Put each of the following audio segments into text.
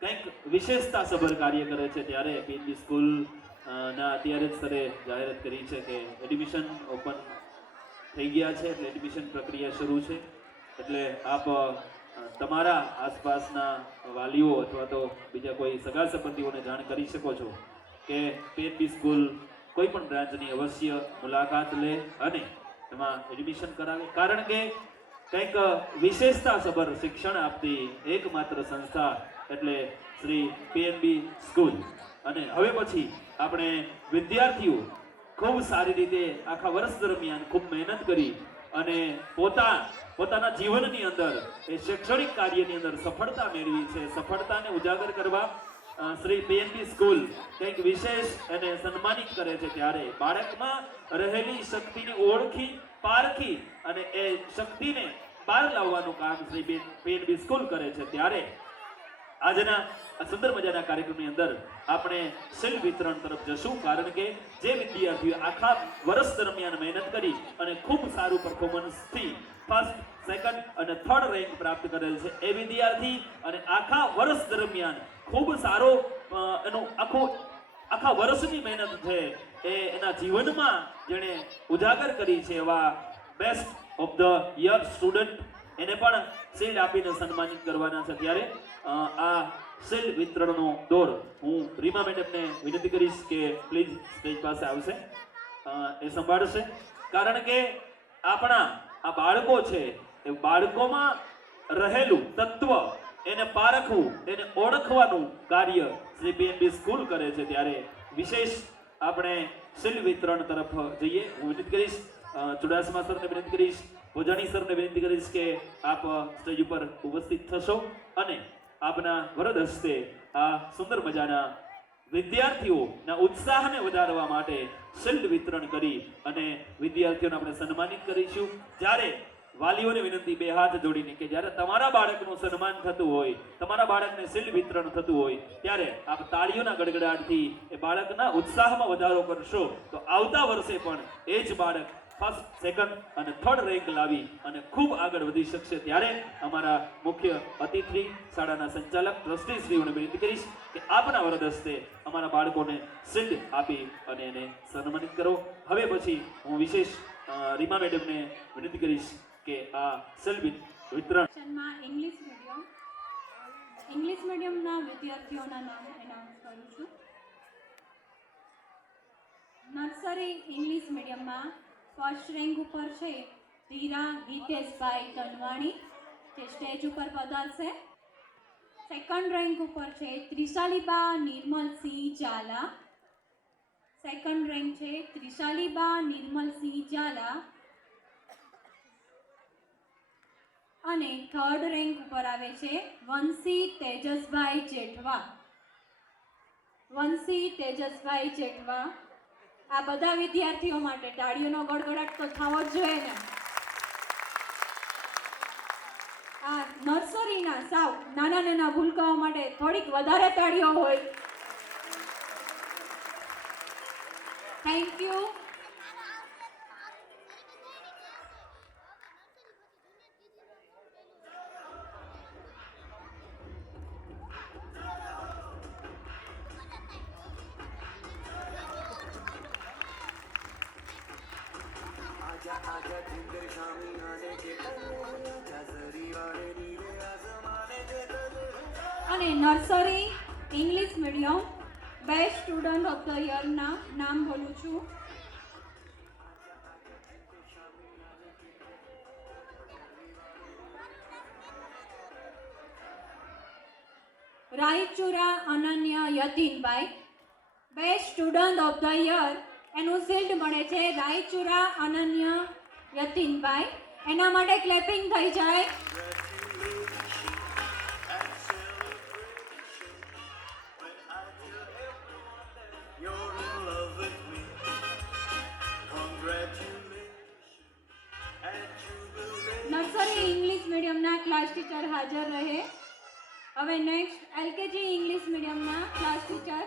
કંઈક વિશેષતા સભર કાર્ય કરે છે ત્યારે પીએનબી સ્કૂલ ના અત્યારે જ સરે જાહેરાત કરી છે કે એડમિશન ઓપન થઈ ગયા છે, એટલે એડમિશન પ્રક્રિયા શરૂ છે. એટલે આપ તમારા આસપાસના વાલીઓ અથવા તો બીજા કોઈ સગા સંબંધીઓને જાણ કરી શકો છો કે પીએનબી સ્કૂલ કોઈ પણ બ્રાન્ચની અવશ્ય મુલાકાત લે અને એમાં એડમિશન કરાવે. કારણ કે કંઈક વિશેષતા સભર શિક્ષણ આપતી એકમાત્ર સંસ્થા એટલે શ્રી પીએનબી સ્કૂલ. અને હવે પછી આપણે વિદ્યાર્થીઓ ખૂબ સારી રીતે આખા વર્ષ દરમિયાન ખૂબ મહેનત કરી અને પોતાના જીવનની અંદર એ શૈક્ષણિક કાર્યની અંદર સફળતા મેળવી છે. સફળતાને ઉજાગર કરવા શ્રી પીએનબી સ્કૂલ કંઈક વિશેષ અને સન્માનિત કરે છે. ત્યારે બાળકમાં રહેલી શક્તિને ઓળખી પારખી અને એ શક્તિને બહાર લાવવાનું કામ શ્રી પીએનબી સ્કૂલ કરે છે. ત્યારે આજના આ સુંદર મજાના કાર્યક્રમની અંદર આપણે શિલ્પ વિતરણ તરફ જશું. કારણ કે જે વિદ્યાર્થીઓ આખા વર્ષ દરમિયાન મહેનત કરી અને ખૂબ સારું પરફોર્મન્સથી ફર્સ્ટ, સેકન્ડ અને થર્ડ રેન્ક પ્રાપ્ત કરેલ છે એ વિદ્યાર્થી અને આખા વર્ષ દરમિયાન ખૂબ સારો એનું આખા વર્ષની મહેનત છે એ એના જીવનમાં જેણે ઉજાગર કરી છે એવા best of the year student એને પણ શિલ્ડ આપીને સન્માનિત કરવાના છે. ત્યારે આ શિલ્ડ વિતરણનો દોર હું રીમા મેડમને વિનંતી કરીશ કે પ્લીઝ સ્ટેજ પાસે આવશે, એ સંભાળશે. કારણ કે આપણા આ બાળકો છે એ બાળકોમાં રહેલું તત્વ એને પારખવું, એને ઓળખવાનું કાર્ય શ્રી પીએનબી સ્કૂલ કરે છે. ત્યારે વિશેષ આપણે શિલ્ડ વિતરણ તરફ જઈએ. હું વિનંતી કરીશ ચુડાસમા સરને વિનંતી કરીશ, ભોજાણી સરને વિનંતી કરીશ કે આપ સ્ટેજ ઉપર ઉપસ્થિત થશો અને આપના વરદ હસ્તે આ સુંદર મજાના વિદ્યાર્થીઓના ઉત્સાહને વધારવા માટે શિલ્ડ વિતરણ કરી અને વિદ્યાર્થીઓને આપણે સન્માનિત કરીશું. જ્યારે વાલીઓને વિનંતી બે હાથ જોડીને કે જ્યારે તમારા બાળકનું સન્માન થતું હોય, તમારા બાળકને શિલ્ડ વિતરણ થતું હોય ત્યારે આપ તાળીઓના ગડગડાટથી એ બાળકના ઉત્સાહમાં વધારો કરશો તો આવતા વર્ષે પણ એ જ બાળક ફર્સ્ટ, સેકન્ડ અને થર્ડ રેન્ક લાવી અને ખૂબ આગળ વધી શકશે. ત્યારે અમારા મુખ્ય અતિથિ શાળાના સંચાલક ટ્રસ્ટીશ્રીઓને વિનંતી કરીશ કે આપના વરદ હસ્તે અમારા બાળકોને શિલ્ડ આપી અને એને સન્માનિત કરો. હવે પછી હું વિશેષ રીમા મેડમને વિનંતી કરીશ કે આ શિલ્ડ વિતરણ ઇંગ્લિશ મીડિયમના વિદ્યાર્થીઓના નામ એનાઉન્સ કરું છું. નર્સરી ઇંગ્લિશ મીડિયમમાં ફર્સ્ટ રેન્ક ઉપર છે ધીરા હિતેશભાઈ તનવાણી, જે સ્ટેજ ઉપર પધારશે. સેકન્ડ રેન્ક ઉપર છે ત્રિશાલીબા નિર્મલસિંહ ઝાલા. સેકન્ડ રેન્ક છે ત્રિશાલીબા નિર્મલસિંહ ઝાલા. અને થર્ડ રેન્ક ઉપર આવે છે વંશી તેજસભાઈ જેઠવા. વંશી તેજસભાઈ જેઠવા. આ બધા વિદ્યાર્થીઓ માટે તાળીઓનો ગડગડાટ તો થવો જ જોઈએ ને. આ નર્સરીના સાવ નાના નાના ભૂલકાઓ માટે થોડીક વધારે તાળીઓ હોય. Thank you. અને nursery English medium best student of the યરના નામ બોલું છું. Raichura Ananya Yatinbhai, best student of the year. એનું શિલ્ડ મળે છે રાયચુરા અનન્ય યતીનભાઈ. એના માટે ક્લેપિંગ થઈ જાય. નર્સરી ઇંગ્લિશ મીડિયમના ક્લાસ ટીચર હાજર રહે. હવે નેક્સ્ટ એલકેજી ઇંગ્લિશ મીડિયમના class teacher.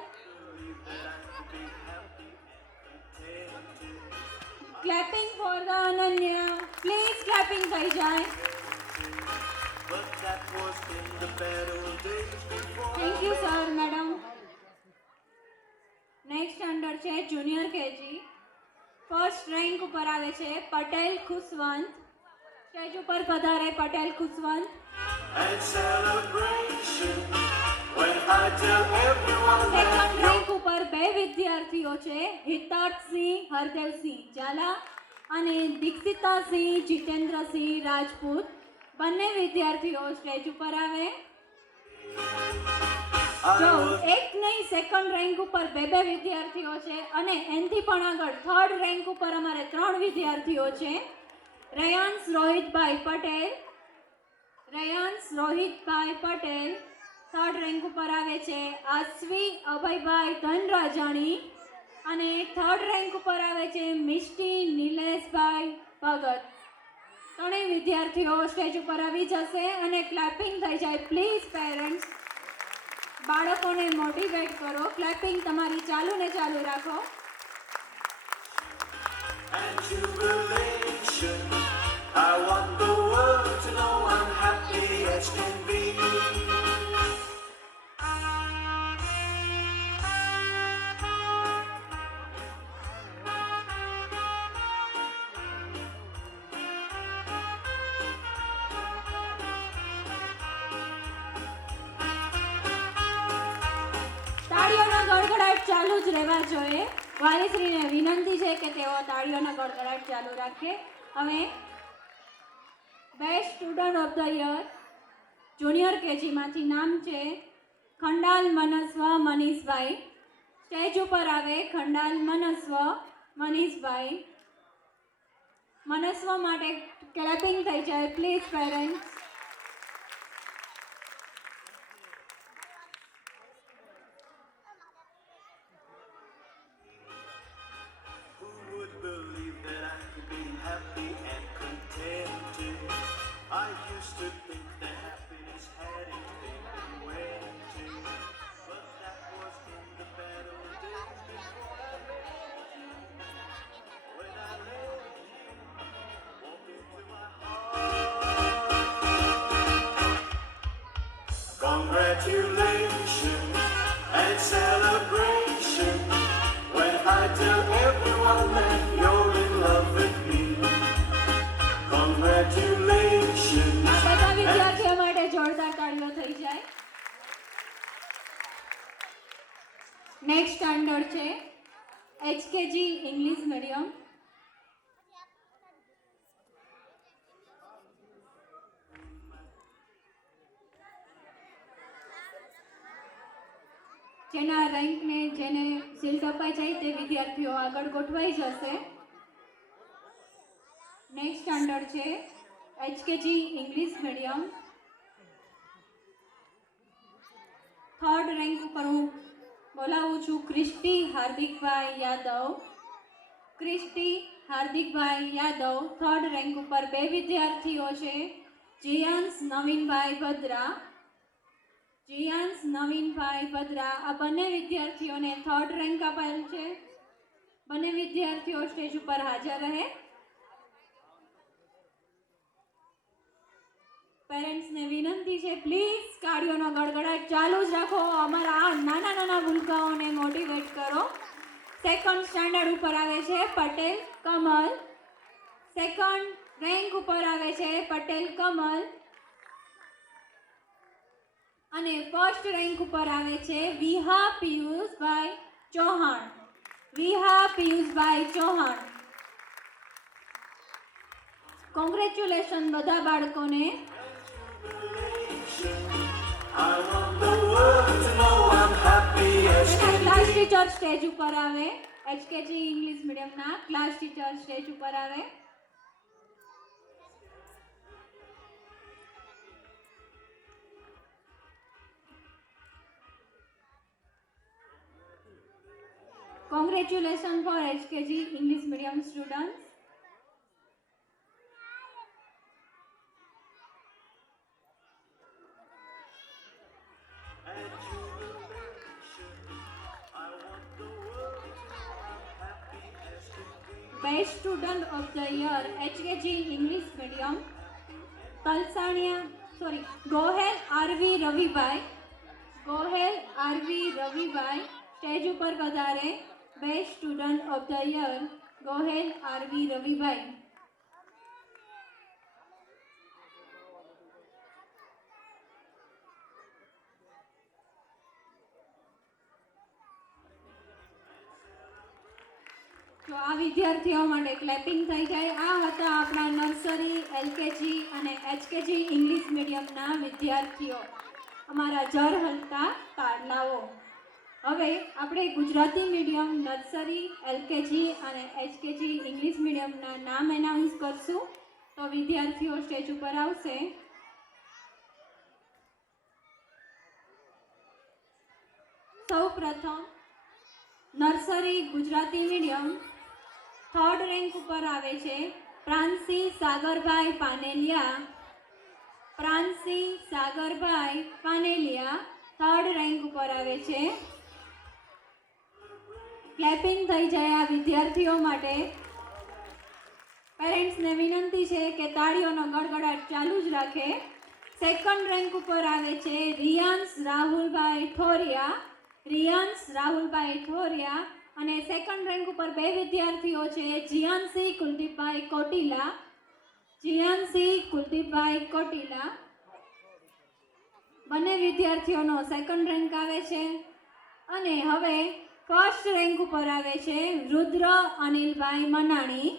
Clapping for the Ananya. Please clapping થઈ જાય. Thank you. છે પટેલ ખુશવંત. સ્ટેજ ઉપર પધારે Patel Khushwant. And celebration when I tell everyone second that rank ઉપર બે વિદ્યાર્થીઓ છે હિતાર્થસિંહ હરદેવસિંહ ઝાલા અને દીક્ષિતાસિંહ જીતેન્દ્રસિંહ રાજપૂત. બંને વિદ્યાર્થીઓ સ્ટેજ ઉપર આવે. જો એક નહીં સેકન્ડ રેન્ક ઉપર બે વિદ્યાર્થીઓ છે અને એનથી પણ આગળ થર્ડ રેન્ક ઉપર અમારે 3 વિદ્યાર્થીઓ છે. રેયાંશ રોહિતભાઈ પટેલ. રેયાંશ રોહિતભાઈ પટેલ થર્ડ રેન્ક ઉપર આવે છે. આશ્વી અભયભાઈ ધનરાજાણી અને થર્ડ રેન્ક ઉપર આવે છે મિષ્ટી નિલેશભાઈ ભગત. ત્રણેય વિદ્યાર્થીઓ સ્ટેજ ઉપર આવી જશે અને ક્લેપિંગ થઈ જાય. પ્લીઝ પેરેન્ટ્સ બાળકોને મોટિવેટ કરો. ક્લેપિંગ તમારી ચાલુ ને ચાલુ રાખો. and jubilation. I want the world to know I'm happy as can be. તાળીઓનો ગડગડાટ ચાલુ જ રહેવા જોઈએ. વાલીશ્રીને વિનંતી છે કે તેઓ તાળીઓના ગડગડાટ ચાલુ રાખે. હવે best student of the year junior કેજીમાંથી નામ છે ખંડાલ મનસ્વ મનીષભાઈ. સ્ટેજ ઉપર આવે ખંડાલ મનસ્વ મનીષભાઈ. મનસ્વ માટે ક્લેપિંગ થઈ જાય. Please parents. Who would believe that I could be happy and contented? I used to think that happiness had its big waiting, but that was in the bad old days before I met you. When I let you walk into my heart. Congratulations and celebration when I tell everyone that you're in love with me. Congratulations. આ બધા વિદ્યાર્થીઓ માટે જોરદાર તાળીઓ થઈ જાય. Next standard છે HKG English medium. જેના રેન્કને જેને સીલ્ડ અપાઈ જાય તે વિદ્યાર્થીઓ આગળ ગોઠવાઈ જશે. નેક્સ્ટ સ્ટાન્ડર્ડ છે HKG English medium. Third rank ઉપર હું બોલાવું છું ક્રિસ્ટી હાર્દિકભાઈ યાદવ. ક્રિસ્ટી હાર્દિકભાઈ યાદવ થર્ડ રેન્ક ઉપર બે વિદ્યાર્થીઓ છે જીયાંશ નવીનભાઈ ભદ્રા. જીયાંશ નવીનભાઈ ભદ્રા. આ બંને વિદ્યાર્થીઓને થર્ડ રેન્ક અપાયેલ છે. બંને વિદ્યાર્થીઓ સ્ટેજ ઉપર હાજર રહે. પેરેન્ટ્સને વિનંતી છે પ્લીઝ તાળીઓનો ગડગડાટ ચાલુ જ રાખો. અમારા આ નાના નાના ભૂલકાઓને મોટિવેટ કરો. સેકન્ડ સ્ટાન્ડર્ડ ઉપર આવે છે પટેલ કમલ. સેકન્ડ રેન્ક ઉપર આવે છે પટેલ કમલ અને ફર્સ્ટ રેન્ક ઉપર આવે છે વિહા પિયુષભાઈ ચૌહાણ. વિહા પિયુષભાઈ ચૌહાણ. કોંગ્રેચ્યુલેશન બધા બાળકોને. I want the world to know I'm happy as can class be. Teacher stage ઉપર આવે. એચકેજી ઇંગ્લિશ મીડિયમના ક્લાસ ટીચર સ્ટેજ ઉપર આવે. Congratulations for HKG English medium students. And jubilation. I want the world to know I'm happy as can be. Best student of the year HKG English medium Gohel Aarvi Ravibhai. Gohel Aarvi Ravibhai stage ઉપર પધારે. Best student of the year Gohel Aarvi Ravibhai. તો આ વિદ્યાર્થીઓ માટે clapping થઈ જાય. આ હતા આપણા નર્સરી, એલકેજી અને એચકેજી ઇંગ્લિશ મીડિયમના વિદ્યાર્થીઓ, અમારા જર હલતા તારલાઓ. હવે આપણે ગુજરાતી મીડિયમ નર્સરી, એલકેજી અને એચકેજી ઇંગ્લિશ મીડિયમના નામ એનાઉન્સ કરશું. તો વિદ્યાર્થીઓ સ્ટેજ ઉપર આવશે. સૌ પ્રથમ nursery Gujarati medium third rank ઉપર આવે છે પ્રાંસી સાગરભાઈ પાનેલિયા. પ્રાંસી સાગરભાઈ પાનેલિયા થર્ડ રેન્ક ઉપર આવે છે. ક્લેપિંગ થઈ જાય આ વિદ્યાર્થીઓ માટે. પેરેન્ટ્સને વિનંતી છે કે તાળીઓનો ગડગડાટ ચાલુ જ રાખે. સેકન્ડ રેન્ક ઉપર આવે છે રિયાન્સ રાહુલભાઈ ઠોરિયા. રિયાન્સ રાહુલભાઈ ઠોરિયા. અને સેકન્ડ રેન્ક ઉપર બે વિદ્યાર્થીઓ છે જીયાનસી કુલદીપભાઈ કોટીલા. જીયાનસી કુલદીપભાઈ કોટીલા. બંને વિદ્યાર્થીઓનો સેકન્ડ રેન્ક આવે છે. અને હવે ફર્સ્ટ રેન્ક ઉપર આવે છે રુદ્ર અનિલભાઈ મનાણી.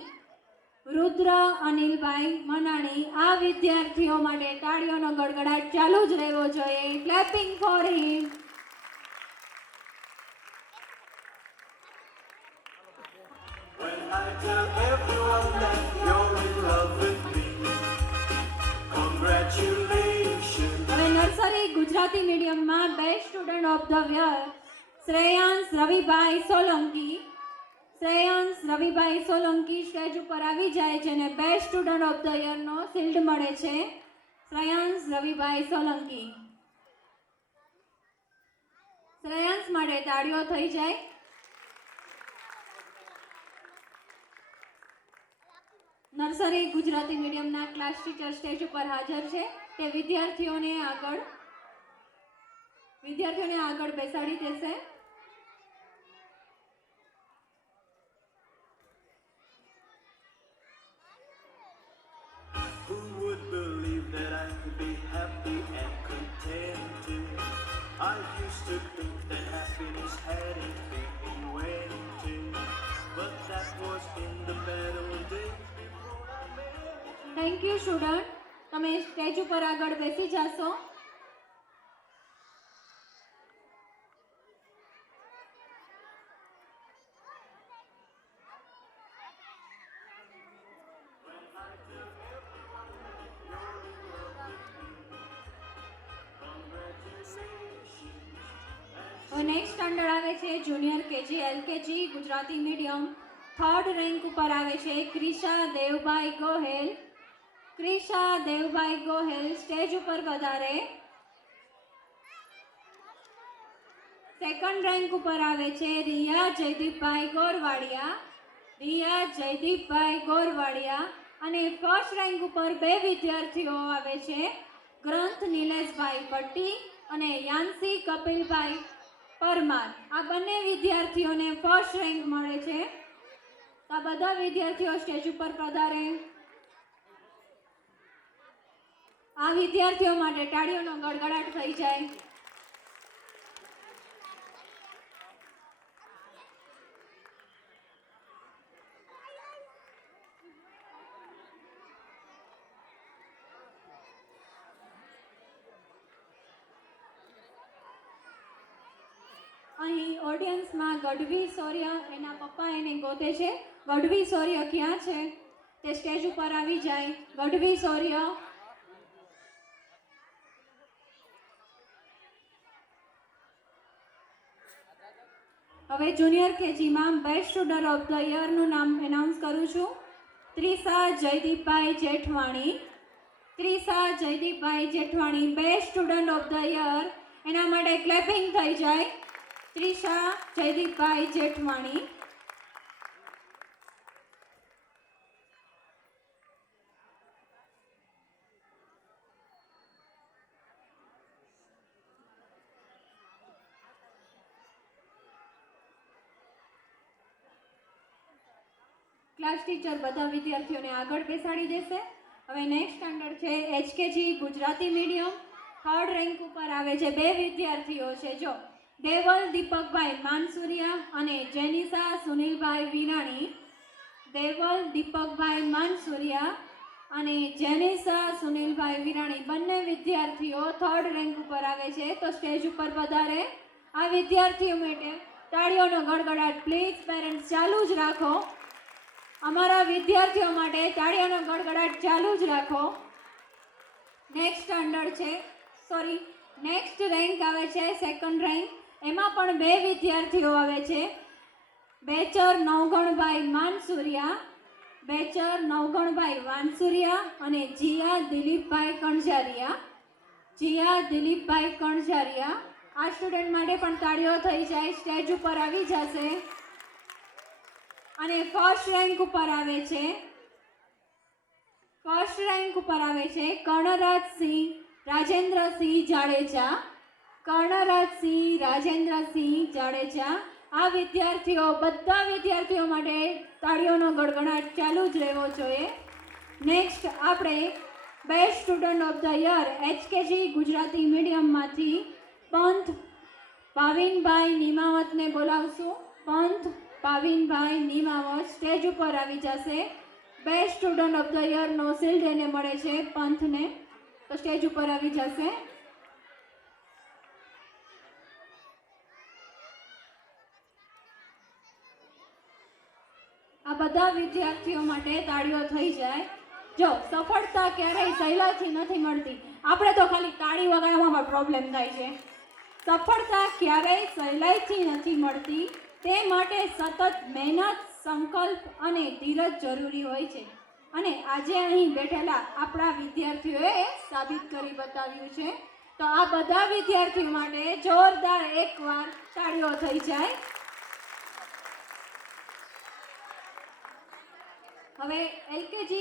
રુદ્ર અનિલભાઈ મનાણી. આ વિદ્યાર્થીઓ માટે તાળીઓનો ગડગડાટ ચાલુ જ રહેવો જોઈએ. Clapping for him. When I tell everyone that you're in love with me, congratulations. હવે નર્સરી ગુજરાતી મીડિયમમાં best student of the year Shreyansh Ravibhai Solanki. Shreyansh Ravibhai Solanki stage ઉપર આવી જાય છે અને બેસ્ટ સ્ટુડન્ટ ઓફ ધ યરનો શિલ્ડ મળે છે. શ્રેયાંશ રવિભાઈ સોલંકી. શ્રેયાંશ માટે તાળીઓ થઈ જાય. નર્સરી ગુજરાતી મીડિયમના ક્લાસ ટીચર સ્ટેજ ઉપર હાજર છે. તે વિદ્યાર્થીઓને આગળ બેસાડી દેશે. Who would believe that I could be happy and contented? I used to think that happiness had its been invented, but that was in the bad old days before I met you. Thank you student. તમે stage ઉપર આગળ બેસી જશો. Next standard આવે છે junior KG LKG Gujarati medium. Third rank ઉપર આવે છે ક્રિશા દેવભાઈ ગોહેલ. ક્રિશા દેવભાઈ ગોહેલ સ્ટેજ ઉપર વધારે. સેકન્ડ રેન્ક ઉપર આવે છે રિયા જયદીપભાઈ ગોરવાડિયા. રિયા જયદીપભાઈ ગોરવાડિયા. અને ફર્સ્ટ રેન્ક ઉપર બે વિદ્યાર્થીઓ આવે છે ગ્રંથ નિલેશભાઈ ભટ્ટી અને યાન્સી કપિલભાઈ પરમાર. આ બંને વિદ્યાર્થીઓને ફર્સ્ટ રેન્ક મળે છે. આ બધા વિદ્યાર્થીઓ સ્ટેજ ઉપર પધારે. આ વિદ્યાર્થીઓ માટે તાળીઓનો ગડગડાટ થઈ જાય. અહીં ઓડિયન્સમાં ગઢવી સૌર્ય, એના પપ્પા એને ગોતે છે. ગઢવી સૌર્ય ક્યાં છે તે સ્ટેજ ઉપર આવી જાય. ગઢવી સૌર્ય. હવે જુનિયર કેજીમાં બેસ્ટ સ્ટુડન્ટ ઓફ ધ યરનું નામ એનાઉન્સ કરું છું. Trisha Jaydeepbhai Jethwani. Trisha Jaydeepbhai Jethwani best student of the year. એના માટે ક્લેપિંગ થઈ જાય. ત્રિષા જયદીપભાઈ જેઠવાણી. ક્લાસ ટીચર બધા વિદ્યાર્થીઓને આગળ બેસાડી દેશે. હવે નેક્સ્ટ સ્ટાન્ડર્ડ છે HKG Gujarati medium. Third rank ઉપર આવે છે બે વિદ્યાર્થીઓ છે, જો દેવલ દીપકભાઈ માનસુરિયા અને જેનિસા સુનિલભાઈ વિરાણી. દેવલ દીપકભાઈ માનસુરિયા અને જેનિસા સુનિલભાઈ વિરાણી બંને વિદ્યાર્થીઓ થર્ડ રેન્ક ઉપર આવે છે. તો સ્ટેજ ઉપર વધારે આ વિદ્યાર્થીઓ માટે તાળીઓનો ગડગડાટ પ્લીઝ. પેરેન્ટ્સ ચાલુ જ રાખો, અમારા વિદ્યાર્થીઓ માટે તાળીઓનો ગડગડાટ ચાલુ જ રાખો. નેક્સ્ટ સ્ટાન્ડર્ડ છે નેક્સ્ટ રેન્ક આવે છે સેકન્ડ રેન્ક. એમાં પણ બે વિદ્યાર્થીઓ આવે છે, બેચર નવગણભાઈ માનસુરિયા, બેચર નવગણભાઈ વાનસુરિયા અને જીયા દિલીપભાઈ કણઝારિયા. જીયા દિલીપભાઈ કણઝારિયા. આ સ્ટુડન્ટ માટે પણ તાળીઓ થઈ જાય, સ્ટેજ ઉપર આવી જશે. અને ફર્સ્ટ રેન્ક ઉપર આવે છે કર્ણરાજસિંહ રાજેન્દ્રસિંહ જાડેજા. કર્ણરાજસિંહ રાજેન્દ્રસિંહ જાડેજા. આ વિદ્યાર્થીઓ બધા વિદ્યાર્થીઓ માટે તાળીઓનો ગડગડાટ ચાલુ જ રહેવો જોઈએ. નેક્સ્ટ આપણે best student of the year HKG Gujarati મીડિયમમાંથી પંથ ભાવિનભાઈ નિમાવતને બોલાવશું. પંથ ભાવિનભાઈ નિમાવત સ્ટેજ ઉપર આવી જશે. બેસ્ટ સ્ટુડન્ટ ઓફ ધ યરનો શિલ્ડ એને મળે છે પંથને, તો સ્ટેજ ઉપર આવી જશે. આ બધા વિદ્યાર્થીઓ માટે તાળીઓ થઈ જાય. જો સફળતા ક્યારેય સહેલાઈથી નથી મળતી, આપણે તો ખાલી તાળી વગાડવામાં પ્રોબ્લેમ થાય છે. સફળતા ક્યારેય સહેલાઈથી નથી મળતી, તે માટે સતત મહેનત, સંકલ્પ અને ધીરજ જરૂરી હોય છે. અને આજે અહીં બેઠેલા આપણા વિદ્યાર્થીઓએ સાબિત કરી બતાવ્યું છે. તો આ બધા વિદ્યાર્થીઓ માટે જોરદાર એકવાર તાળીઓ થઈ જાય. હવે LKG,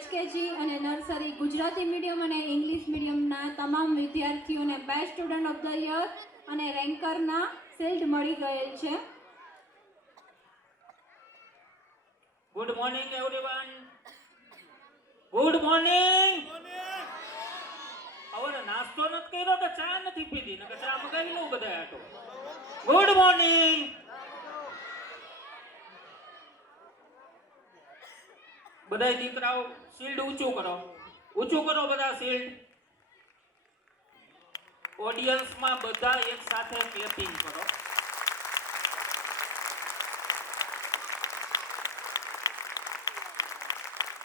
HKG અને નર્સરી ગુજરાતી મીડિયમ અને ઇંગ્લિશ મીડિયમના તમામ વિદ્યાર્થીઓને best student of the year અને રેન્કરના શિલ્ડ મળી ગયેલ છે. Good morning everyone. Good morning. હવે નાસ્તો નથી કર્યો કે ચા નથી પીધી, નકર ચા મગાવી લઉં બધા આટો. Good morning. બધા દીકરાઓ શિલ્ડ ઊંચું કરો બધા શિલ્ડ. ઓડિયન્સમાં બધા એક સાથે ક્લેપિંગ કરો.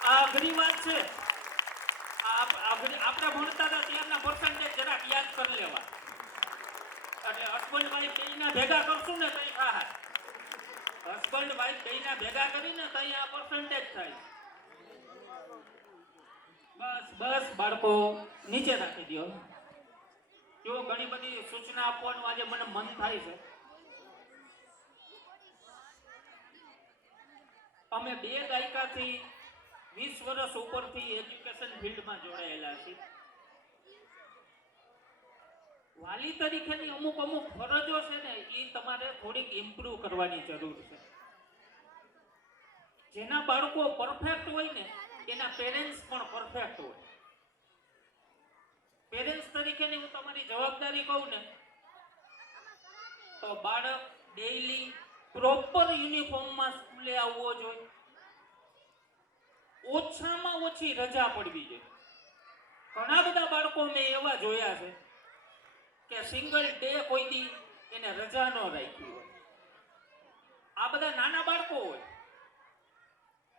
આ અઘરી વાત છે. આપણે ભણતા હતા ત્યારના પર્સન્ટેજ જરાક યાદ કરી લેવા. એટલે હસબન્ડ વાઈફ બેયના ભેગા કરશું ને તઈ થાય. હસબન્ડ વાઈફ બેયના ભેગા કરીને તઈ આ પર્સન્ટેજ થાય. બસ બાળકો નીચે રાખી દો. જો ઘણી બધી સૂચના આપવાનું આજે મને મન થાય છે. અમે 2 દાયકાથી 20 વર્ષ ઉપરથી એજ્યુકેશન ફિલ્ડમાં જોડાયેલા છીએ. વાલી તરીકેની અમુક ફરજો છે ને, એ તમારે થોડીક ઇમ્પ્રૂવ કરવાની જરૂર છે. જેના બાળકો પરફેક્ટ હોય ને એના પેરેન્ટ્સ પણ પરફેક્ટ હોય. પેરેન્ટ્સ તરીકેની હું તમારી જવાબદારી કહું ને, તો બાળક ડેઈલી પ્રોપર યુનિફોર્મમાં સ્કૂલે આવવો જોઈએ. ઓછામાં ઓછી રજા પડવી જોઈએ. ઘણા બધા બાળકો મેં એવા જોયા છે કે સિંગલ ડે કોઈ દી એને રજા ન રાખી હોય. આ બધા નાના બાળકો હોય,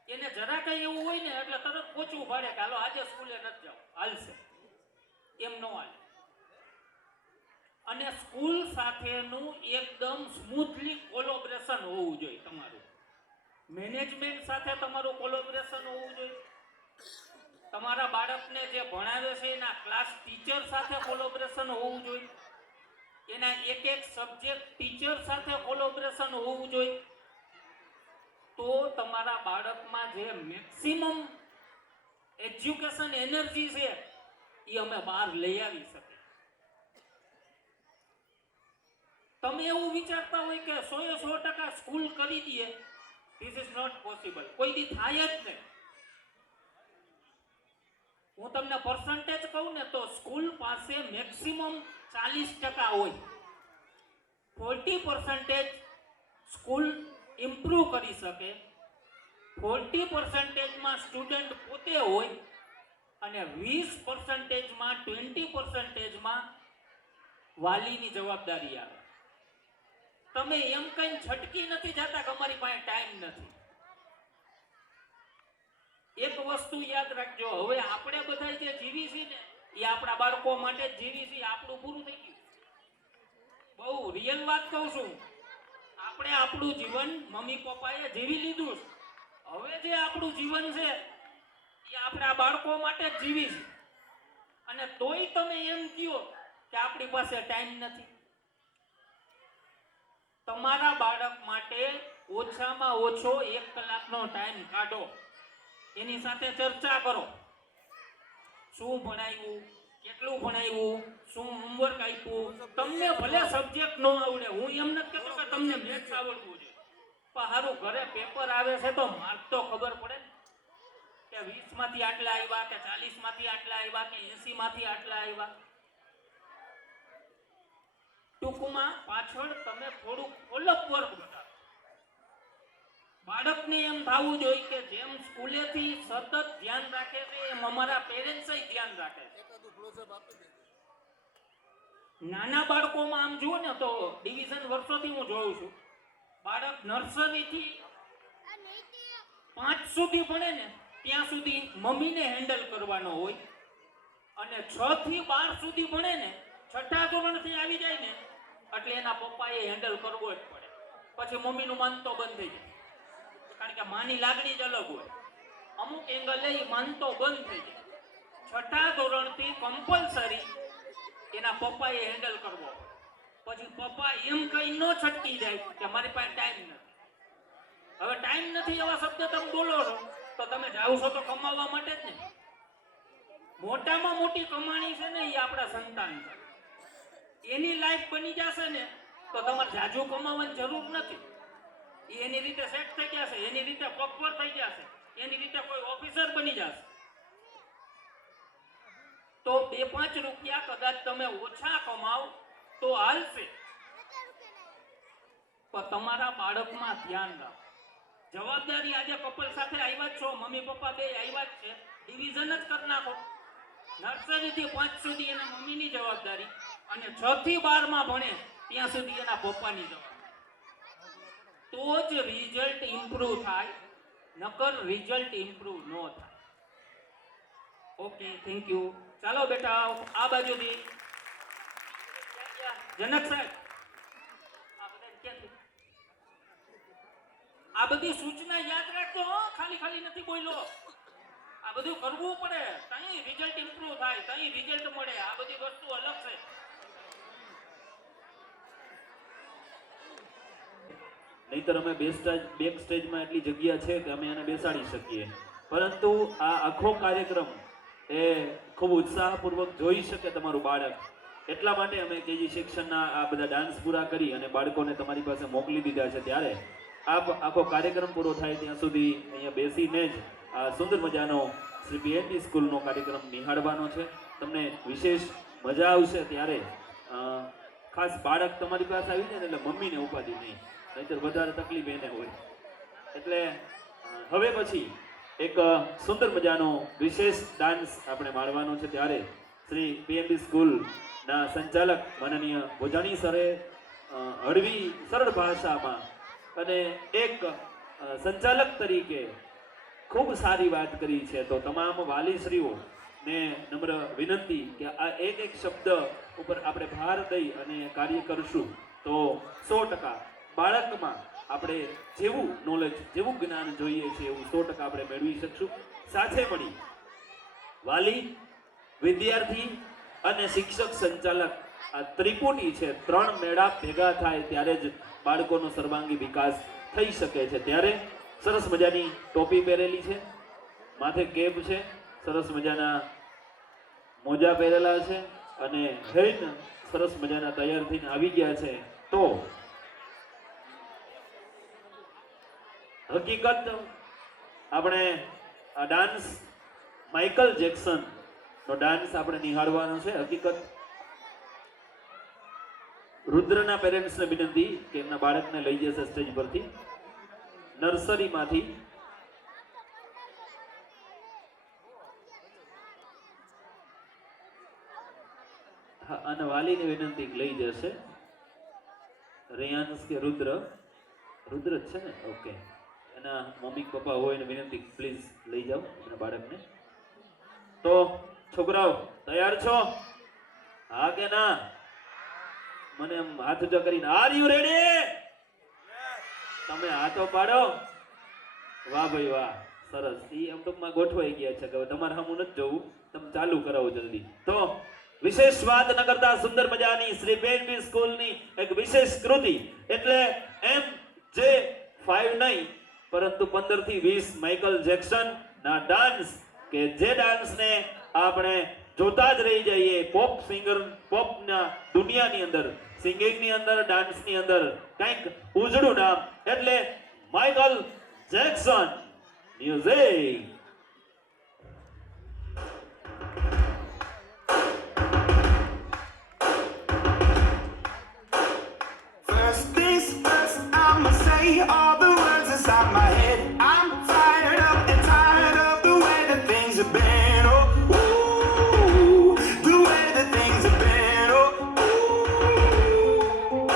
એને જરા કઈ એવું હોય ને એટલે તરત પોચવું પાડે કે હાલો આજે સ્કૂલે નથી જાવ, હાલશે. એમ ન હાલે. અને સ્કૂલ સાથેનું એકદમ સ્મૂથલી કોલોબરેશન હોવું જોઈએ. તમારું મેનેજમેન્ટ સાથે તમારું કોલોબરેશન હોવું જોઈએ. તમારા બાળકને જે ભણાવે છે એના ક્લાસ ટીચર સાથે કોલોબરેશન હોવું જોઈએ. એના એક સબ્જેક્ટ ટીચર સાથે કોલોબરેશન હોવું જોઈએ. તો તમારા બાળકમાં જે મેક્સિમમ એજ્યુકેશન એનર્જી છે એ અમે બહાર લઈ આવી શકીએ. તમે એવું વિચારતા હોય કે 100% સ્કૂલ કરી દઈએ ધીસ ઇઝ નોટ પોસિબલ. કોઈ દી થાય જ નહીં. હું તમને પર્સન્ટેજ કહું ને તો સ્કૂલ પાસે મેક્સિમમ 40% હોય. 40% સ્કૂલ ઇમ્પ્રૂવ કરી શકે. 40%માં સ્ટુડન્ટ પોતે હોય અને 20%માં 20%માં વાલીની જવાબદારી આવે. તમે એમ કઈ છટકી નથી જતા કે અમારી પાસે ટાઈમ નથી. એક વસ્તુ યાદ રાખજો, હવે આપણે બધા જે જીવી છીએ ને એ આપણા બાળકો માટે જ જીવી છીએ. આપણું પૂરું થઈ ગયું. બહુ રિયલ વાત કહું છું. આપણે આપણું જીવન મમ્મી પપ્પાએ જીવી લીધું છે. હવે જે આપણું જીવન છે એ આપણા બાળકો માટે જ જીવી છે. અને તોય તમે એમ કહો કે આપણી પાસે ટાઈમ નથી. તમારા બાળક માટે ઓછામાં ઓછો 1 કલાકનો ટાઈમ કાઢો. એની સાથે ચર્ચા કરો. શું ભણાવ્યું, કેટલું ભણાવ્યું, શું હોમવર્ક આપ્યું. તમને ભલે સબ્જેક્ટ ન આવડે, હું એમ નથી કહેતો કે તમને મેથ્સ આવડવું જોઈએ, પણ હારું ઘરે પેપર આવે છે તો માર્ક તો ખબર પડે ને કે 20 માંથી આટલા આવ્યા કે 40 માંથી આટલા આવ્યા કે 80 માંથી આટલા આવ્યા. ટૂંકમાં પાછળ તમે થોડું ફોલોઅપ વર્ક બતાવો. બાળકને એમ થવું જોઈએ કે જેમ સ્કૂલેથી સતત ધ્યાન રાખે છે એમ અમારા પેરેન્ટ્સ ધ્યાન રાખે છે. નાના બાળકોમાં આમ જુઓ ને તો ડિવિઝન વર્ષોથી હું જોઉં છું. બાળક નર્સરીથી 5 સુધી ભણે ને ત્યાં સુધી મમ્મીને હેન્ડલ કરવાનો હોય, અને 6 થી 12 સુધી ભણે ને 6ઠા ધોરણથી આવી જાય ને એટલે એના પપ્પાએ હેન્ડલ કરવો જ પડે. પછી મમ્મીનું માનતો બંધ થઈ જાય, કારણ કે માની લાગણી જ અલગ હોય. અમુક એંગલે એ માનતો બંધ થઈ જાય. 6ઠા ધોરણથી કમ્પલસરી એના પપ્પાએ હેન્ડલ કરવો. પછી પપ્પા એમ કઈ ન છટકી જાય કે મારી પાસે ટાઈમ નથી. હવે ટાઈમ નથી એવા શબ્દ તમે બોલો છો તો તમે જાઓ છો તો કમાવા માટે જ ને. મોટામાં મોટી કમાણી છે ને એ આપણા સંતાન છે. એની લાઈફ બની જશે ને તો તમારે જાજુ કમાવાની જરૂર નથી. એની રીતે સેટ થઈ જશે, એની રીતે પગભર થઈ જશે, એની રીતે કોઈ ઓફિસર બની જશે. તો 2-5 રૂપિયા કદાચ તમે ઓછા કમાઓ તો હાલશે, પણ તમારા બાળકમાં ધ્યાન રાખો. જવાબદારી આજે કપલ સાથે આવ્યા જ છો, મમ્મી પપ્પા બે આવ્યા જ છે, ડિવિઝન જ કરી નાખો. નર્સરીથી 5 સુધી એના મમ્મીની જવાબદારી, અને 6 થી 12 માં ભણે ત્યાં સુધી એના પપ્પાની જવાબદારી. તો જ રિઝલ્ટ ઇમ્પ્રૂવ થાય, નકર રિઝલ્ટ ઇમ્પ્રૂવ ન થાય. Okay, thank you. ચાલો બેટા આ બાજુથી. જનક સાહેબ, આ બધા ક્યાંથી? આ બધી સૂચના યાદ રાખજો હો, ખાલી ખાલી નથી બોલ્યો. આ બધું કરવું પડે, તઈ રિઝલ્ટ ઇમ્પ્રૂવ થાય, તઈ રિઝલ્ટ મળે. આ બધી વસ્તુ અલગ છે. નહીતર અમે બેક સ્ટેજમાં એટલી જગ્યા છે કે અમે એને બેસાડી શકીએ, પરંતુ આ આખો કાર્યક્રમ એ ખૂબ ઉત્સાહપૂર્વક જોઈ શકે તમારું બાળક. એટલા માટે અમે કેજી શિક્ષણના આ બધા ડાન્સ પૂરા કરી અને બાળકોને તમારી પાસે મોકલી દીધા છે. ત્યારે આખો કાર્યક્રમ પૂરો થાય ત્યાં સુધી અહીંયા બેસીને જ આ સુંદર મજાનો શ્રી પીએમડી સ્કૂલનો કાર્યક્રમ નિહાળવાનો છે. તમને વિશેષ મજા આવશે. ત્યારે ખાસ બાળક તમારી પાસે આવી જાય ને એટલે મમ્મીને ઉપાધિ નહીં, નહીંતર વધારે તકલીફ એને હોય. એટલે હવે પછી એક સુંદર મજાનો વિશેષ ડાન્સ આપણે માણવાનો છે. ત્યારે શ્રી પીએમડી સ્કૂલના સંચાલક માનનીય ભોજાણી સરે હળવી સરળ ભાષામાં અને એક સંચાલક તરીકે ખૂબ સારી વાત કરી છે. તો તમામ વાલીશ્રીઓને નમ્ર વિનંતી કે આ એક શબ્દ ઉપર આપણે ભાર દઈ અને કાર્ય કરશું તો 100% બાળકમાં આપણે જેવું નોલેજ, જેવું જ્ઞાન જોઈએ છે એવું 100% આપણે મેળવી શકશું. સાથે મળી વાલી, વિદ્યાર્થી અને શિક્ષક સંચાલક આ ત્રિપુટી છે, 3 મેળા ભેગા થાય ત્યારે જ બાળકોનો સર્વાંગી વિકાસ થઈ શકે છે. ત્યારે સરસ મજાની ટોપી પહેરેલી છે, માથે કેપ છે, સરસ મજાના મોજા પહેરેલા છે અને હેરીને સરસ મજાના તૈયાર થઈને આવી ગયા છે. તો હકીકત આપણે આ ડાન્સ માઇકલ જેક્સન નો ડાન્સ આપણે નિહાળવાનો છે. હકીકત રુદ્રના પેરેન્ટ્સને વિનંતી કે એમના બાળકને લઈ જશે સ્ટેજ પરથી નર્સરીમાંથી. હા, અને વાલીને વિનંતી લઈ જશે. રેયાન્સ કે રુદ્ર જ છે ને? ઓકે. એના મમ્મી પપ્પા હોય ને વિનંતી પ્લીઝ લઈ જાઓ એના બાળકને. તો છોકરાઓ તૈયાર છો? હા કે ના? મને એમ હાથ ઊંચા કરીને આર યુ રેડી? તમે હાથો પાડો. વાહ ભાઈ વાહ, સરસ. ઈ એમ ટૂંકમાં ગોઠવાઈ ગયા છે કે હવે તમારે હમું નથી જોવું, તમે ચાલુ કરાવો જલ્દી. તો વિશેષ વાત ન કરતા સુંદર મજાની શ્રી પેનબી સ્કૂલની એક વિશેષ કૃતિ એટલે MJ5 નહીં પરંતુ 15 થી 20 માઇકલ જેક્સન ના ડાન્સ કે જે ડાન્સને આપણે જોતા જ રહી જઈએ. પોપ સિંગર, પોપના દુનિયાની અંદર, સિંગિંગની અંદર, ડાન્સની અંદર કંઈક ઉજળું નામ એટલે Michael Jackson. Music. First things first, I'ma say all the words inside my head. I'm fired up and tired of the way that things have been. Oh, ooh, the way that things have been. Oh, ooh.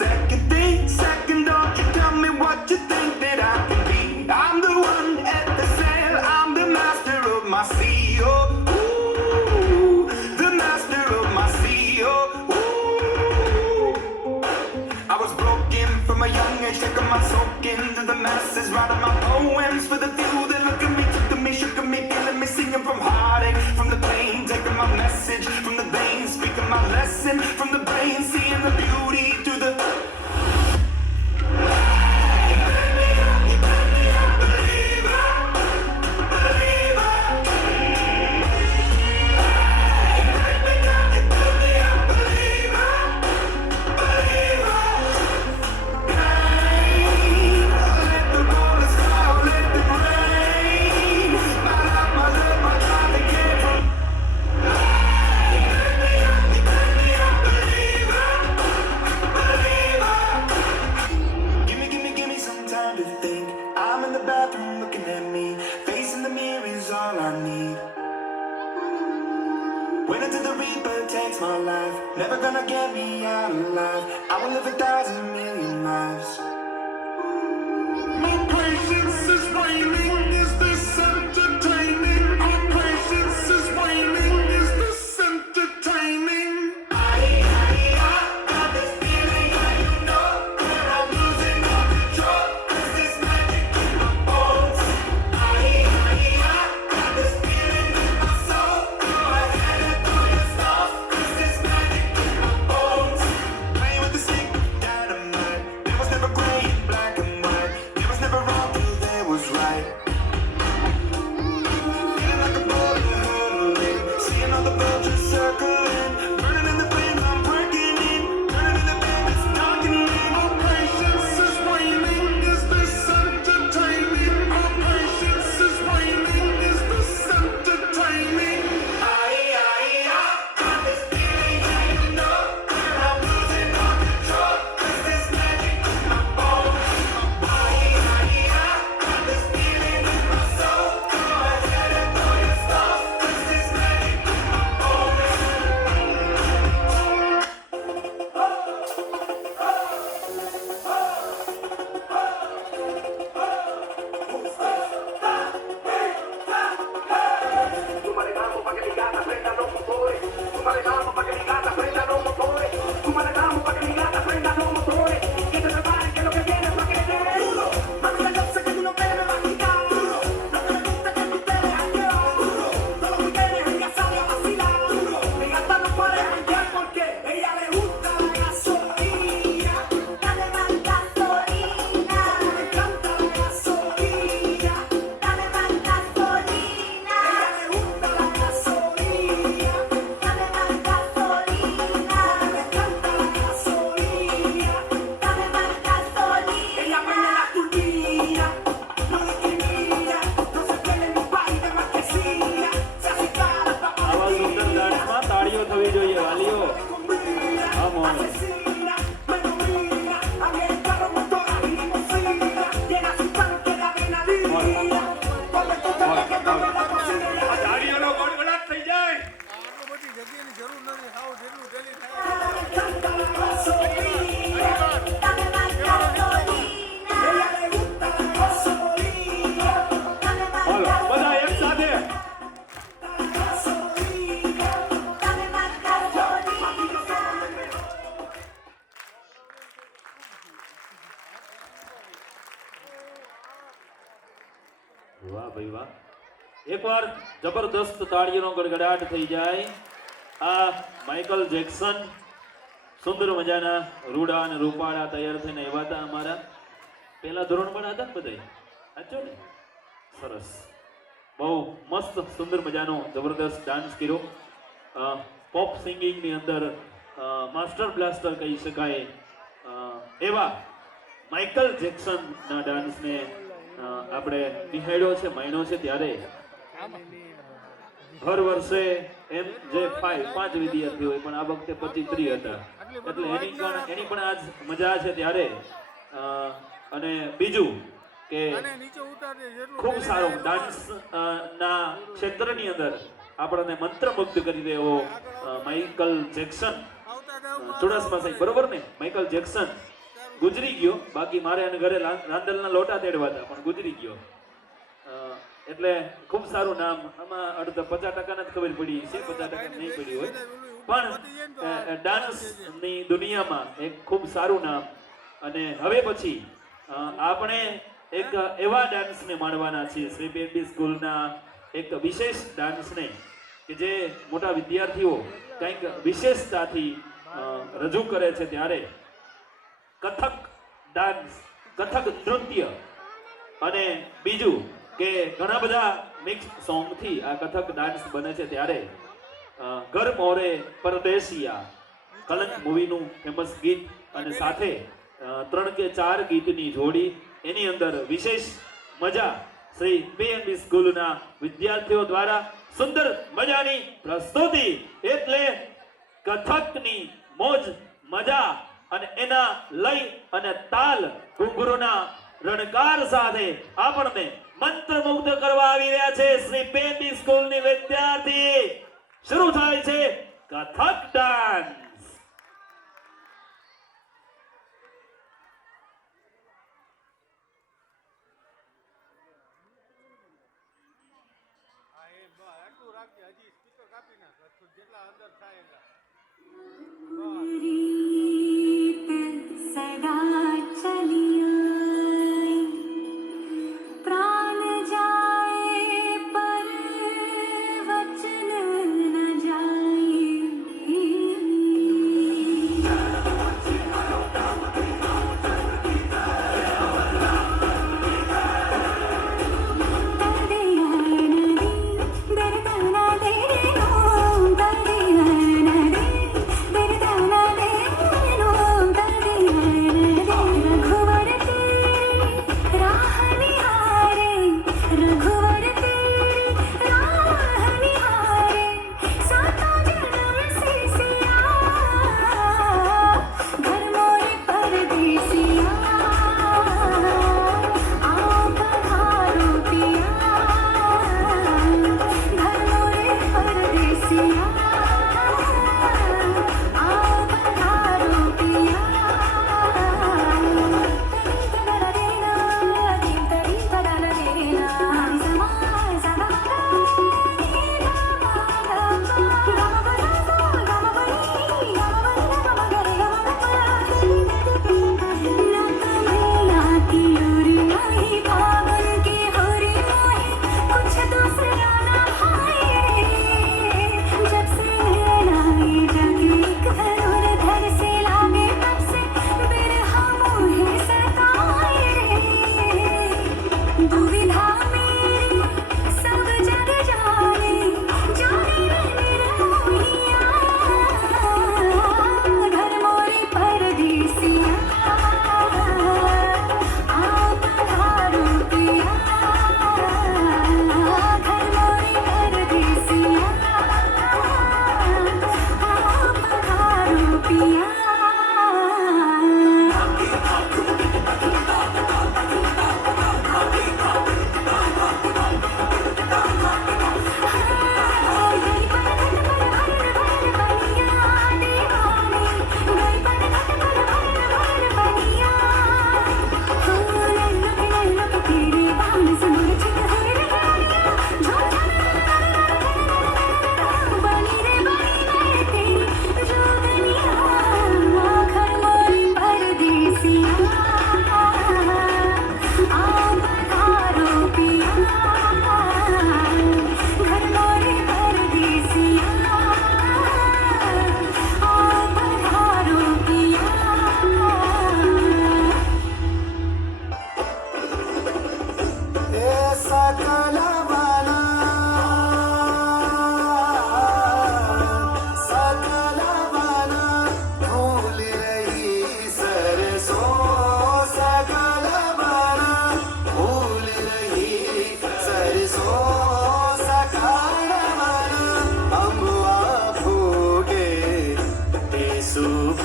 Second thing, second, don't you tell me what you think that I can be. I'm the one at the sail, I'm the master of my sea. Oh, ooh, the master of my sea. Oh, ooh. I was broken from a young age, taking my soak into the masses, writing my poems for the few that look at me, took to me, shook at me, feeling me, singing from heartache, from the pain, taking my message from the veins, speaking my lesson from the brain, seeing the beauty through the. Give me some time to think. I'm in the bathroom looking at me. Facing the mirror is all I need. Wait until the Reaper takes my life. Never gonna get me out alive. I will live 1,000,000,000 lives. My patience is waning. Is this entertaining? My patience is waning. Is this entertaining? I got this feeling, you know that I'm losing all control. Is this magic in my bones? I got this feeling in my soul. Go ahead and do your stuff. Is this magic in my bones? Playing with the stick, dynamite. વાહ ભાઈ વાહ. એકવાર જબરદસ્ત તાળીઓનો ગડગડાટ થઈ જાય. આ Michael Jackson સુંદર મજાના રૂડા અને રૂપાળા તૈયાર થઈને આવ્યા હતા. અમારા પહેલા ધોરણમાં હતા ને બધા? સાચો ને? સરસ, બહુ મસ્ત સુંદર મજાનો જબરદસ્ત ડાન્સ કર્યો. પોપ સિંગિંગની અંદર માસ્ટર બ્લાસ્ટર કહી શકાય એવા માઇકલ જેક્સનના ડાન્સને આપણે નિહાળ્યો છે, માણ્યો છે. ત્યારે હર વર્ષે એમ જે 5 વિદ્યાર્થીઓ હોય, પણ આ વખતે 25-30 હતા, એટલે એની પણ આજ મજા છે. ત્યારે અને બીજું કે ખૂબ સારો ડાન્સ ના ક્ષેત્રની અંદર આપણને મંત્રમુગ્ધ કરી દે એવો માઇકલ જેક્સન ચુડાસમા સાહેબ, બરોબર ને? માઇકલ જેક્સન ગુજરી ગયો, બાકી મારે એને ઘરે રાંદલના લોટા તેડવા હતા, પણ ગુજરી ગયો. એટલે ખૂબ સારું નામ. આમાં 50% જ ખબર પડી છે, 50% નહીં પડી હોય, પણ ડાન્સની દુનિયામાં એક ખૂબ સારું નામ. અને હવે પછી આપણે એક એવા ડાન્સને માણવાના છીએ, શ્રી PNB સ્કૂલના એક વિશેષ ડાન્સને, કે જે મોટા વિદ્યાર્થીઓ કંઈક વિશેષતાથી રજૂ કરે છે. ત્યારે કથક ડાન્સ, કથક નૃત્ય, અને બીજું કે ઘણા બધા મિક્સ સોંગથી આ કથક ડાન્સ બને છે. ત્યારે ઘર મોરે પરદેશિયા કલંક મૂવીનું ફેમસ ગીત, અને સાથે 3 કે 4 ગીતની જોડી, એની અંદર વિશેષ મજા શ્રી PNB સ્કૂલના વિદ્યાર્થીઓ દ્વારા સુંદર મજાની પ્રસ્તુતિ. એટલે કથકની મોજ મજા, અને એના લય અને તાલ ઘુંઘરૂના રણકાર સાથે આપણને મંત્રમુગ્ધ કરવા આવી રહ્યા છે શ્રી PNB સ્કૂલની વિદ્યાર્થી. શરૂ થાય છે કથક ડાન્સ. सदा चलिए प्राण जाए पर वचन न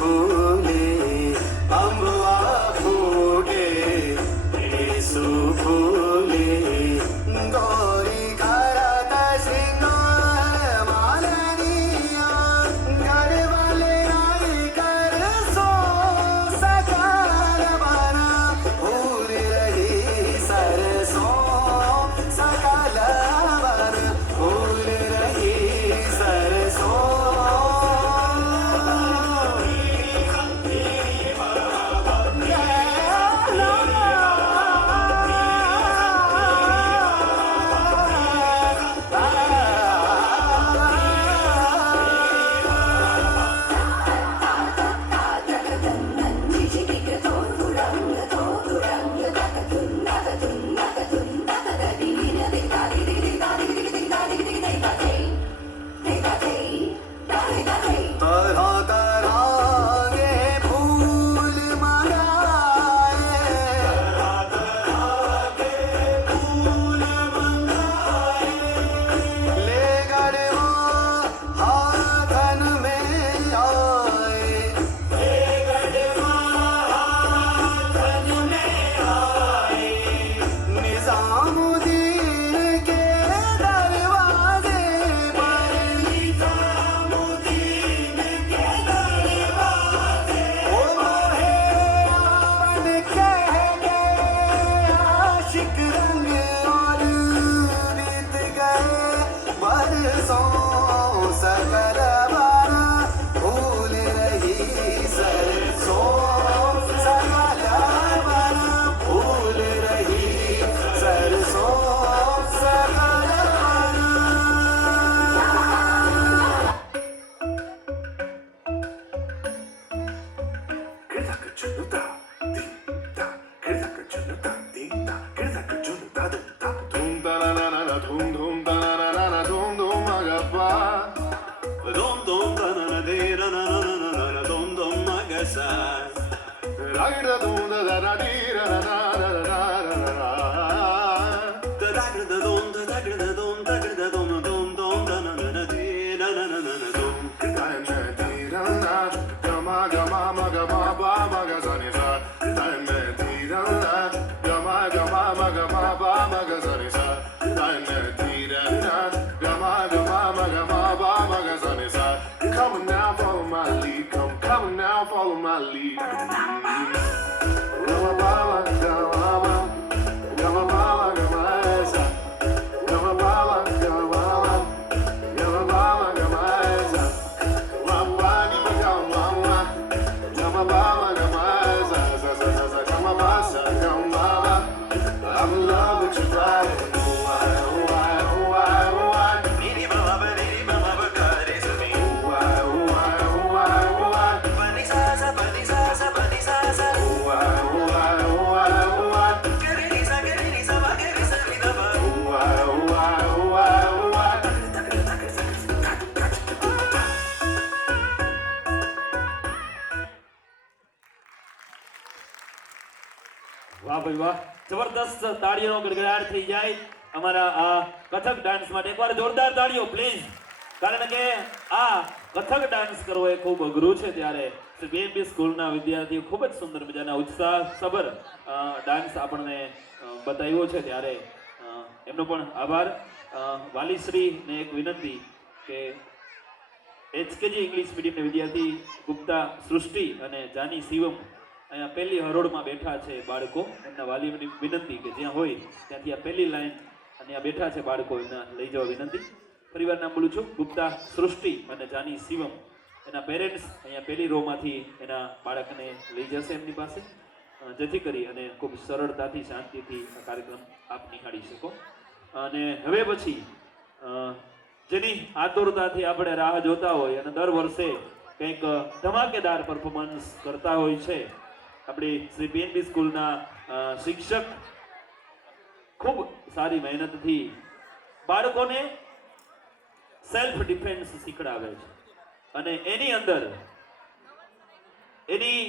फूले अम्बवा फूटे येसु फूले गौरी घरात श्रृंगार मालनिया गडवाले राई कर सो सकाल बना फूल रही सरसों सकाल बना फूल रही सरसों तरह तरह के फूल मंगाए ले गड़वा हाथन में आए निजामुद्दीन के दरवाजे पर ओ मोहे आवन कह के आशिक रंग और बीत गए बरसों सकल बारा फूल रही सरसों सकल बारा फूल रही सरसों सकल बारा Come now, follow my lead. Come now, follow my lead. I'm in love with your body. વાહ ભાઈ વાહ, જબરદસ્ત તાળીઓનો ગડગડાટ થઈ જાય અમારા આ કથક ડાન્સ માટે. એકવાર જોરદાર તાળીઓ પ્લીઝ, કારણ કે આ કથક ડાન્સ કરવો એ ખૂબ અઘરું છે. ત્યારે બીએમબી સ્કૂલના વિદ્યાર્થીઓ ખૂબ જ સુંદર મજાના ઉત્સાહસભર ડાન્સ આપણને બતાવ્યો છે. ત્યારે એમનો પણ આભાર. વાલીશ્રીને એક વિનંતી કે એચકેજી ઇંગ્લિશ મીડિયમના વિદ્યાર્થી ગુપ્તા સૃષ્ટિ અને જાની શિવમ અહીંયા પહેલી હરોળમાં બેઠા છે બાળકો, એમના વાલીઓની વિનંતી કે જ્યાં હોય ત્યાંથી આ પહેલી લાઈન અને આ બેઠા છે બાળકો, એમના લઈ જવા વિનંતી. ફરીવાર નામ બોલું છું, ગુપ્તા સૃષ્ટિ અને જાની શિવમ. એના પેરેન્ટ્સ અહીંયા પહેલી રોમાંથી એના બાળકને લઈ જશે એમની પાસે, જેથી કરી અને ખૂબ સરળતાથી શાંતિથી આ કાર્યક્રમ આપ નિહાળી શકો. અને હવે પછી જેની આતુરતાથી આપણે રાહ જોતા હોય અને દર વર્ષે કંઈક ધમાકેદાર પરફોર્મન્સ કરતા હોય છે આપણી શ્રી બીએનબી સ્કૂલના શિક્ષક, ખૂબ સારી મહેનતથી બાળકોને સેલ્ફ ડિફેન્સ શીખડાવે છે. અને એની અંદર એની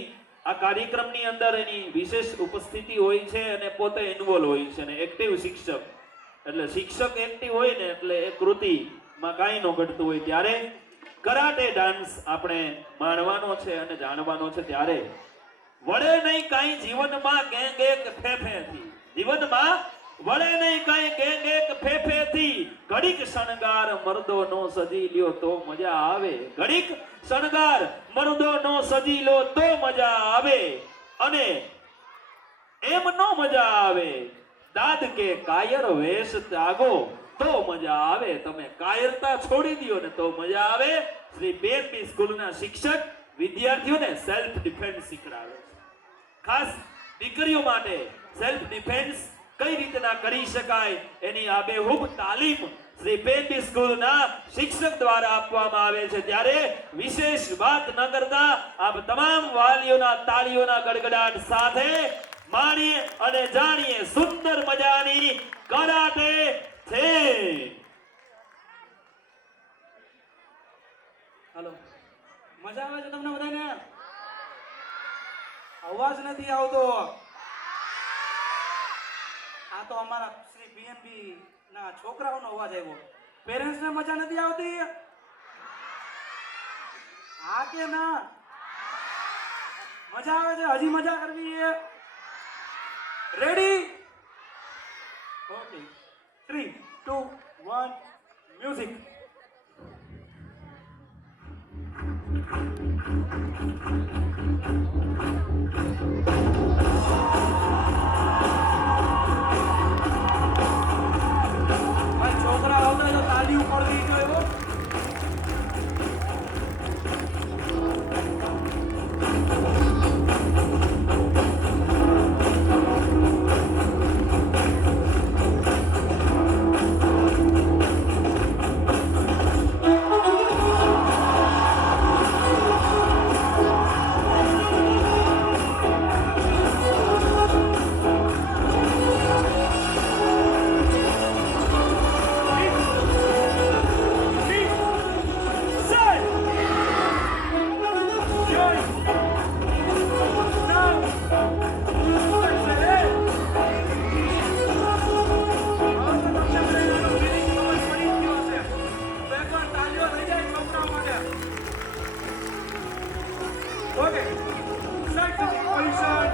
આ કાર્યક્રમની અંદર એની વિશેષ ઉપસ્થિતિ હોય છે અને પોતે ઇન્વોલ્વ હોય છે. અને એક્ટિવ શિક્ષક એટલે શિક્ષક એક્ટિવ હોય ને એટલે એ કૃતિમાં કાંઈ ન ઘટતું હોય. ત્યારે કરાટે ડાન્સ આપણે માણવાનો છે અને જાણવાનો છે, ત્યારે વળે નહીં કાંઈ જીવનમાં ગેંગ એક ફેફેથી, જીવનમાં વળે નહીં કાંઈ ગેંગ એક ફેફેથી, ઘડીક શણગાર મર્દો નો સજી લ્યો તો મજા આવે, ઘડીક શણગાર મર્દો નો સજી લો તો મજા આવે, અને એમ નો મજા આવે દાદ કે કાયર વેશ ત્યાગો તો મજા આવે, તમે કાયરતા છોડી દો ને તો મજા આવે. શ્રી બેનબી સ્કૂલના શિક્ષક વિદ્યાર્થીઓને સેલ્ફ ડિફેન્સ શીખડાવે છે. ખાસ દીકરીઓ માટે સેલ્ફ ડિફેન્સ કઈ રીતના કરી શકાય એની આબેહૂબ તાલીમ શ્રી બેનબી સ્કૂલના શિક્ષક દ્વારા આપવામાં આવે છે, ત્યારે વિશેષ વાત ન કરતા આપ તમામ વાલીઓના તાળીઓના ગડગડાટ સાથે માણીએ અને જાણીએ સુંદર મજાની કરાટે છે. હાલો, મજા આવે છે તમને બધાને? અવાજ નથી આવતો. આ તો અમારા શ્રી બીએનબી ના છોકરાઓનો અવાજ આવ્યો. પેરેન્ટ્સ ને મજા નથી આવતી? હા કે ના? મજા આવે છે? હજી મજા કરવી છે? રેડી? Okay, 3, 2, 1, music. છોકરા આવતા તો તાલી પડવી જોઈએ. Okay, side to position.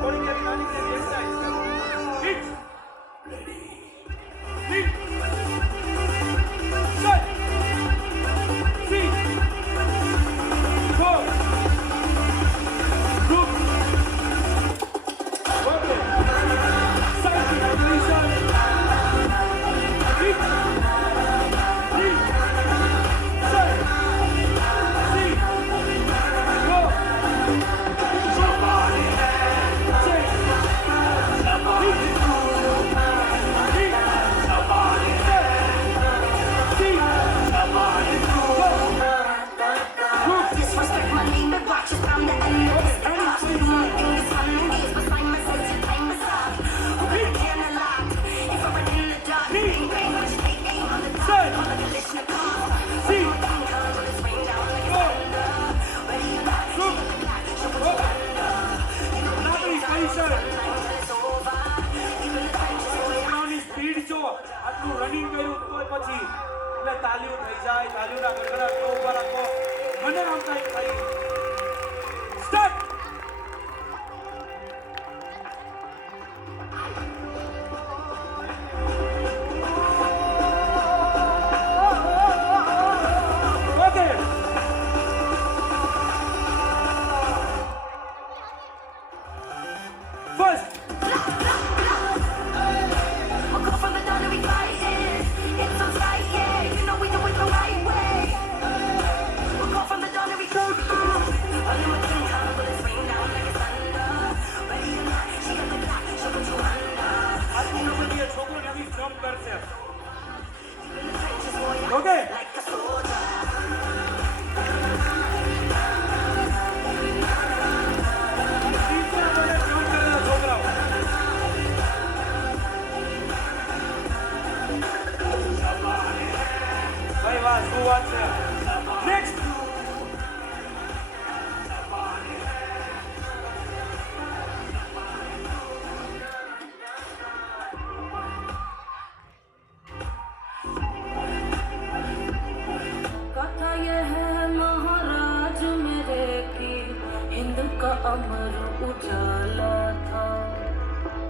Body carry running the exercise. Hit. Ready. Hit. Side. See. Go. Look. Okay. Side to position. Hit. Hit. Side. See. Go! Somebody say Amar Ujala था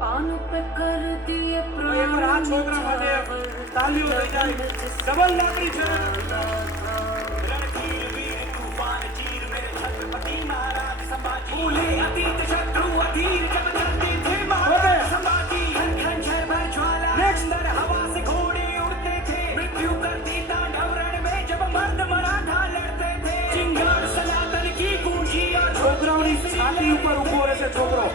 पान पे कर दिए તો એકવાર આ છોકરા માટે તાલીઓ થઈ જાય. ડબલ લાકડી છે. रणधीर वीर तूफान चीर मेरे छत्रपति महाराज संभाजी भूले अतीत शत्रु अधीर जब चलते थे महाराज संभाजी खन खन छह भर ज्वाला अंदर हवा से घोड़े उड़ते थे मृत्यु करती तांडव रण में जब मर्द मराठा लड़ते थे चिंगार सनातन की गूंजी और છોકરાઓની છાતી ઉપર ઊભો રહેશે છોકરો.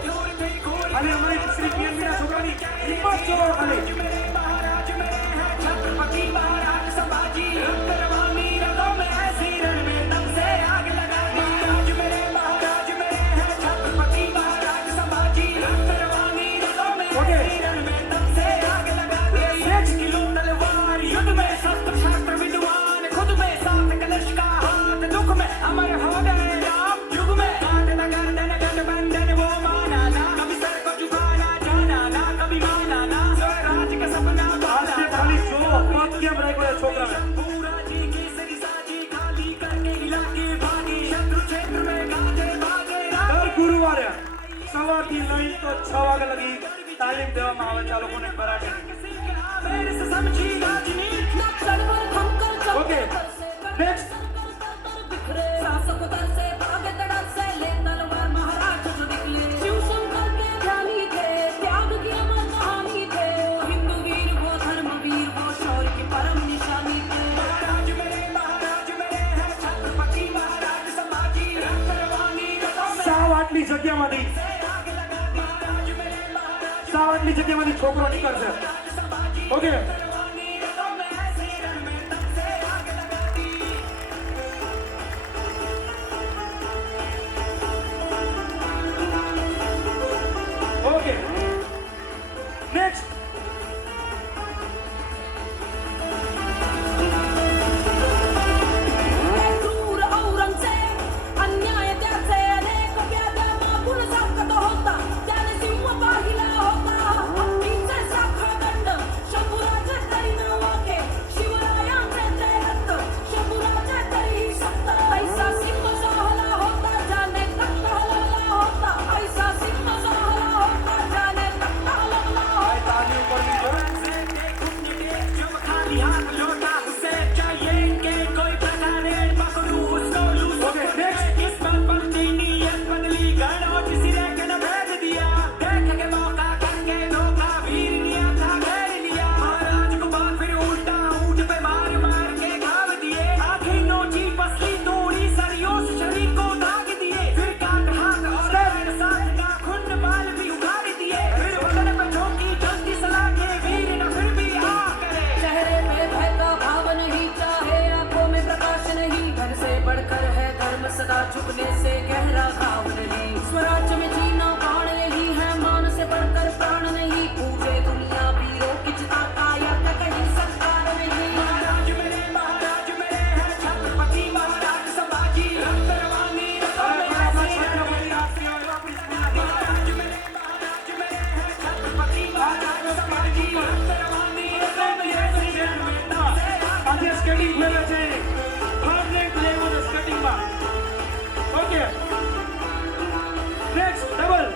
અને અમારી શ્રી PNB ના છોકરાની હિંમત જોવો ખાલી. मेरे महाराज मेरे हैं छत्रपति महाराज संभाजी रक्त रवानी रगों में ऐसी रण में दम से आग लगा दी महाराज मेरे हैं छत्रपति महाराज संभाजी रक्त रवानी रगों में ऐसी रण में दम से आग लगा दी 6 किलो तलवार युद्ध में शस्त्र शास्त्र विद्वान खुद में सात कलश का हाथ दुख में अमर हो गए राम युग में काट न गर्दन गठबंधन वो माना ना कभी सर को झुकाना जाना ना कभी माना ना स्वराज का सपना આજે ખાલી જોવો પગ કેમ રાખ્યો છે છોકરાને. पूरा जी केसरी साजी खाली करके इलाके भागे शत्रु क्षेत्र में गाजे भागे દર ગુરુવારે સવારથી લઈ તો 6 વાગ્યા લગી તાલીમ દેવામાં આવે છે આ લોકોને કરાટેની. मेरे से समझी राजनीति नक्सल पर थमकर चल ઓકે નેક્स्ट बिखरे शासक दल से भागे तड़प से ले तलवार महाराज जो निकले शिव शंकर के ध्यानी थे त्याग की अमर कहानी थे वो हिंदू वीर वो धर्म वीर वो शौर्य की परम निशानी थे महाराज मेरे हैं छत्रपति महाराज संभाजी रक्त रवानी रगों में સાવ આટલી જગ્યામાંથી आग लगा दी સાવ આટલી જગ્યામાંથી છોકરો નીકળશે. ઓકે रवानी रगों में ऐसी रण में दम से आग लगा दी ઓકે નેક્स्ट क्रूर औरंगजेब अन्याय त्याचे अनेक व्याध्या मागून सांगत होता त्याने सिंह पाहिला होता हत्तीचे साखळ दंड शंभूराजे तरी न वाके शिवरायांचे ते रक्त शंभूराजे तरी सत्त ऐसा सिंह सहला होता ज्याने तख्त हलवला होता ऐसा सिंह सहला होता ज्याने तख्त हलवला होता તાલી ઉપરની જો. जब खाली हाथ लौटा उसे चाहिए इनके कोई प्रधाने पकड़ू उसको लूज Okay, next. किस्मत पलटी नीयत बदली गण और सिरे के न भेज दिया देख के मौका करके धोखा वीर लिया था घेर लिया महाराज को बात फिर उल्टा ऊंट पे मार मार के घाव दिए आखिर नोची पसली तोड़ी सरियों से शरीर को दाग दिए फिर काट हाथ और पैर साथ का खुंड बाल भी उखाड़ दिए फिर बदन पे झोंकी जल्दी सला के वीर न फिर भी आ करे चेहरे पे भय का भाव नहीं चाहे आंखों में प्रकाश नहीं धन से बढ़कर है धर्म सदा झुकने से गहरा घाव नहीं स्वराज्य में जीना प्राण यही है मान से बढ़कर प्राण नहीं पूजे दुनिया वीरों की चिता का यज्ञ कहीं सत्कार नहीं महाराज मेरे हैं छत्रपति महाराज संभाजी रक्त रवानी रगों में ऐसी रण में महाराज मेरे हैं छत्रपति महाराज संभाजी रक्त रवानी रगों में ऐसी रण में दम से आग આજે સ્કેટિંગ ખેલે છે. થર્ડ રેન્ક લેવલ સ્કેટિંગમાં. Okay next double.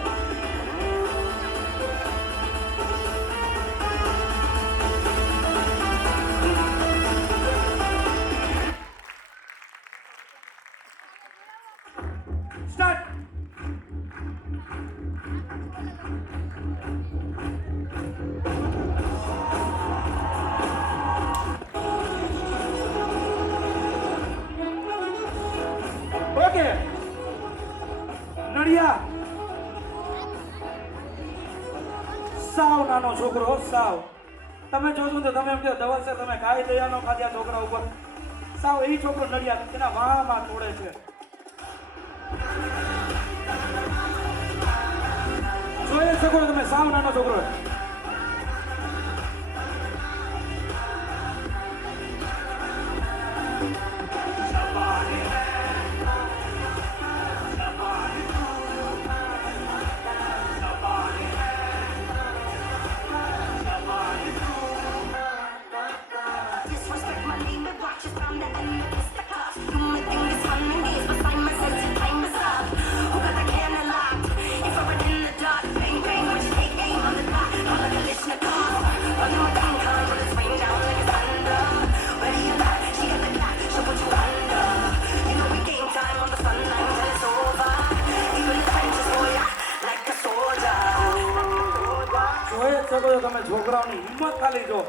Start. Okay નડિયા સાવ નાનો છોકરો સાવ તમે જોશો તો તમે એમ કહો ધવલ સર તમે કાંઈ દયા નો ખાધ્યા છોકરા ઉપર સાવ એ છોકરો નડિયા તેના વાહમાં તોડે છે. જોઈ શકો છો તમે સાવ નાનો છોકરો. Disrespect my name and watch it from the enemy. It's the cops. Do my thing, it's fun and games, but Simon says time is up. Who got the candlelight? તો તમે છોકરાઓની હિંમત ખાલી જો.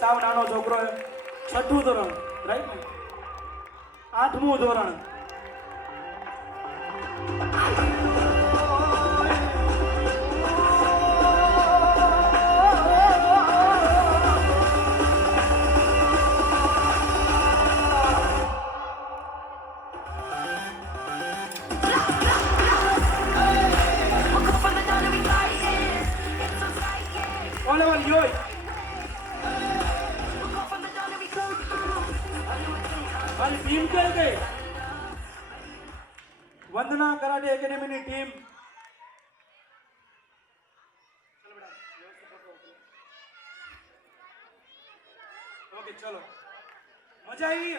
સાવ નાનો છોકરો છે, 6ઠું ધોરણ, રાઈટ ને? 8મું ધોરણ. Woke up from the dawn of rising. It's so psychic. ઓલે વાળી જોઈ. Woke up from the dawn of rising. મારી ટીમ કઈ ગઈ? વંદના કરાટે એકેડેમીની ટીમ. ઓકે ચલો, મજા આવી?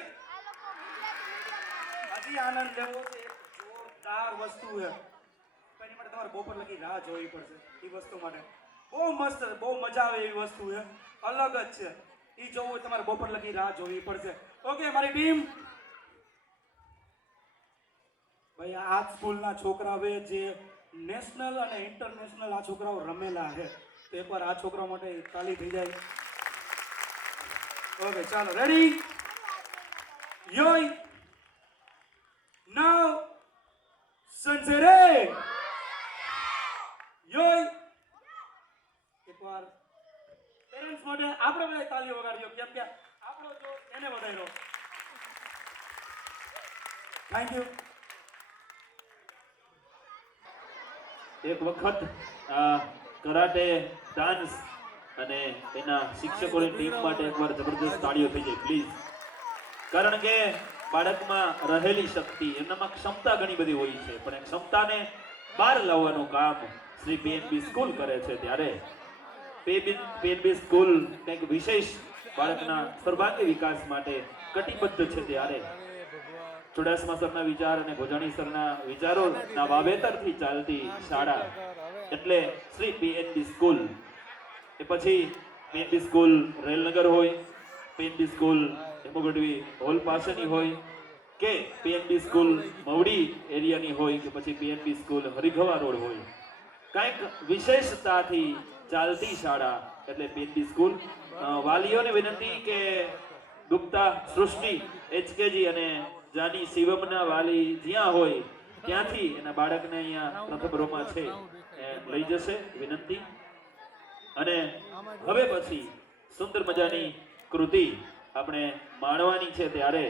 હજી આનંદ લેવો છે. એક જોરદાર વસ્તુ છે, એની માટે તમારે બપોર લગી રાહ જોવી પડશે. એ વસ્તુ માટે બહુ મસ્ત, બહુ મજા આવે એવી વસ્તુ છે, અલગ જ છે. એ જોવું હોય તમારે બપોર લગી રાહ જોવી પડશે. ઓકે મારી ટીમ. ભાઈ આ સ્કૂલના છોકરાઓએ જે નેશનલ અને ઇન્ટરનેશનલ આ છોકરાઓ રમેલા છે, તો એકવાર આ છોકરાઓ માટે તાલી થઈ જાય. ઓકે ચાલો, રેડી? યોય નાવ સંસરે યોય. એકવાર પેરેન્ટ્સ માટે આપણે બધા તાલીઓ વગાડ્યો, કેમ કે આપણો જો એને વધાર્યો. Thank you. એક વખત આ કરાટે, ડાન્સ અને એના શિક્ષકોની ટીમ માટે એકવાર જબરદસ્ત તાળીઓ થઈ જાય પ્લીઝ. કારણ કે બાળકમાં રહેલી શક્તિ, એનામાં ક્ષમતા ઘણી બધી હોય છે, પણ એ ક્ષમતાને બહાર લાવવાનું કામ શ્રી PNB સ્કૂલ કરે છે. ત્યારે PNB સ્કૂલ કંઈક વિશેષ બાળકના સર્વાંગી વિકાસ માટે કટિબદ્ધ છે. ત્યારે ચુડાસમા સરના વિચાર અને ભોજાણી સરના વિચારોના વાવેતરથી ચાલતી શાળા એટલે શ્રી PNB સ્કૂલ. એ પછી PNB સ્કૂલ રેલનગર હોય, PNB સ્કૂલ હેમુગઢવી હોલ પાસેની હોય, કે PNB સ્કૂલ મવડી એરિયાની હોય, કે પછી PNB સ્કૂલ હરિઘવા રોડ હોય, કંઈક વિશેષતાથી ચાલતી શાળા એટલે PNB સ્કૂલ. વાલીઓને વિનંતી કે ગુપ્તા સૃષ્ટિ HKG અને જાની શિવમના વાલી જ્યાં હોય ત્યાંથી એના બાળકને અહીંયા પ્રથમ રોમાં છે એ લઈ જશે, વિનંતી. અને હવે પછી સુંદર મજાની કૃતિ આપણે માણવાની છે. ત્યારે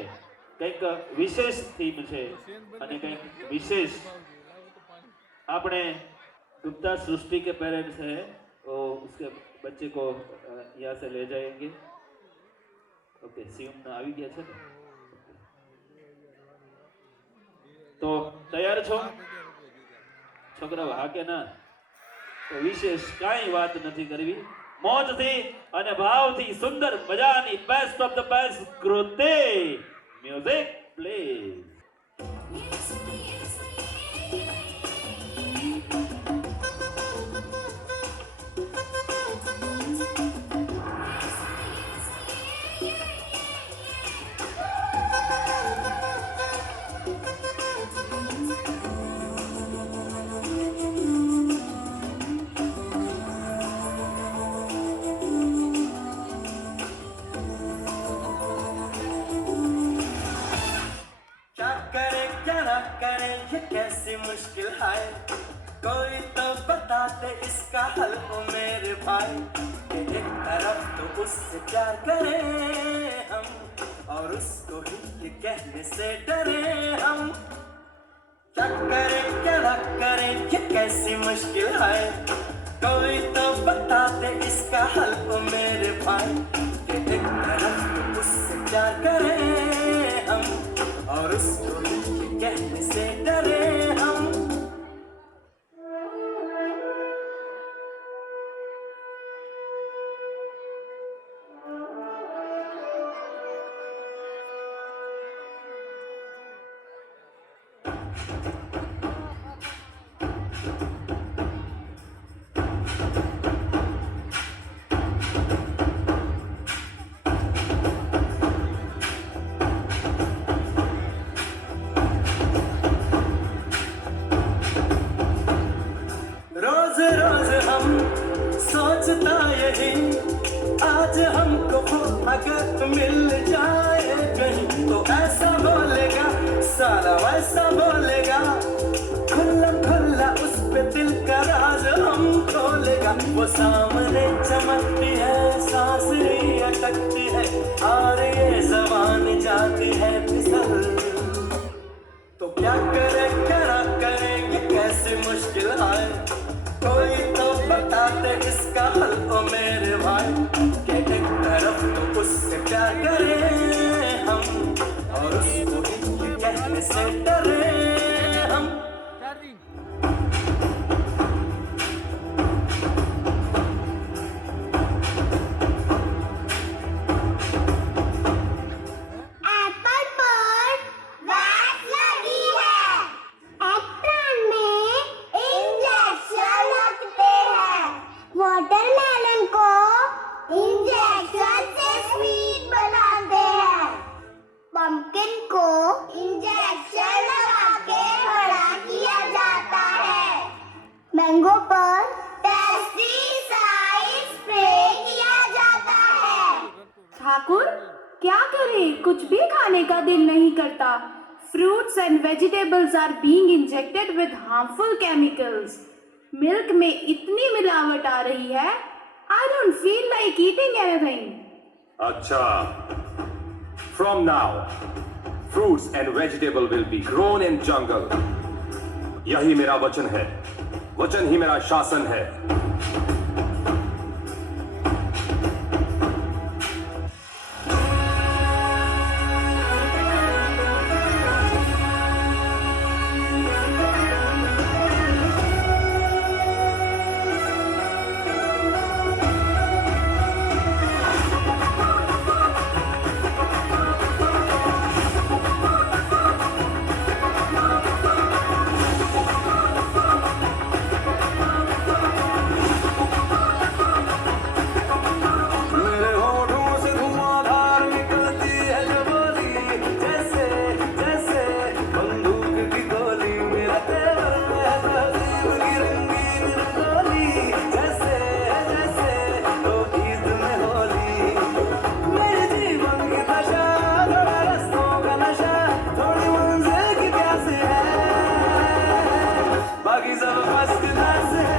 કંઈક વિશેષ થીમ છે અને કંઈક વિશેષ આપણે गुप्ता सृष्टि के पेरेंट्स हैं, वो उसके बच्चे को यहाँ से ले जाएंगे. ओके, सीएम ना આવી ગયા છે ને, તો તૈયાર છો છોકરાઓ? હા કે ના? તો વિશેષ કાંઈ વાત નથી કરવી, મોજથી અને ભાવથી સુંદર મજાની best of the best Kriti. Music please. कैसी मुश्किल है, कोई तो बता दे इसका हल हो मेरे भाई. कि एक तरफ तो उससे प्यार करें हम और उसको ही ये कहने से डरे हम. क्या करें क्या ना करें ये कैसी मुश्किल है, कोई तो बता दे इसका हल हो मेरे भाई. कि एक तरफ तो उससे प्यार करें हम और उसको ही ये कहने से डरे हम. नहीं, आज हमको वो अगर मिल जाए कहीं तो ऐसा बोलेगा, साला वैसा बोलेगा, खुला खुला उस पे दिल का राज हम खोलेगा। वो सामने चमकती है, सांस ही अटकती है, और ये ज़बान जाती है फिसल। तो क्या करे करा करेंगे कैसे मुश्किल आए, कोई तो बता दे इसका हल ओ मेरे भाई। के एक तरफ तो उससे प्यार करें हम, और उसको इनके कहने से डरे हम। एप्पल पर वैक्स लगी है, एप्पल में इंजेक्शन लगते हैं, वाटरमेलन को इंजेक्शन से स्वीट बनाते हैं, पंपकिन को इंजेक्शन लगा के बड़ा किया जाता है, मैंगो पर पेस्टिसाइड स्प्रे किया जाता है। ठाकुर क्या करें, कुछ भी खाने का दिल नहीं करता। Fruits and vegetables are being injected with harmful chemicals. Milk में इतनी मिलावट आ रही है, I don't feel like eating anything. अच्छा, from now, fruits and vegetable will be grown in jungle. यही मेरा वचन है, वचन ही मेरा शासन है। मेरे होठों से धुआंधार निकलती है जो बोली, जैसे जैसे बंदूक की गोली। मेरा तेवर में है तहजीब की रंगीन रंगोली, जैसे जैसे तो ईद में होली। मेरे जीवन की दशा, थोड़ा रस्तों का नशा, थोड़ी मंजिल की प्यास है, बाकी सब फर्स्ट क्लास है,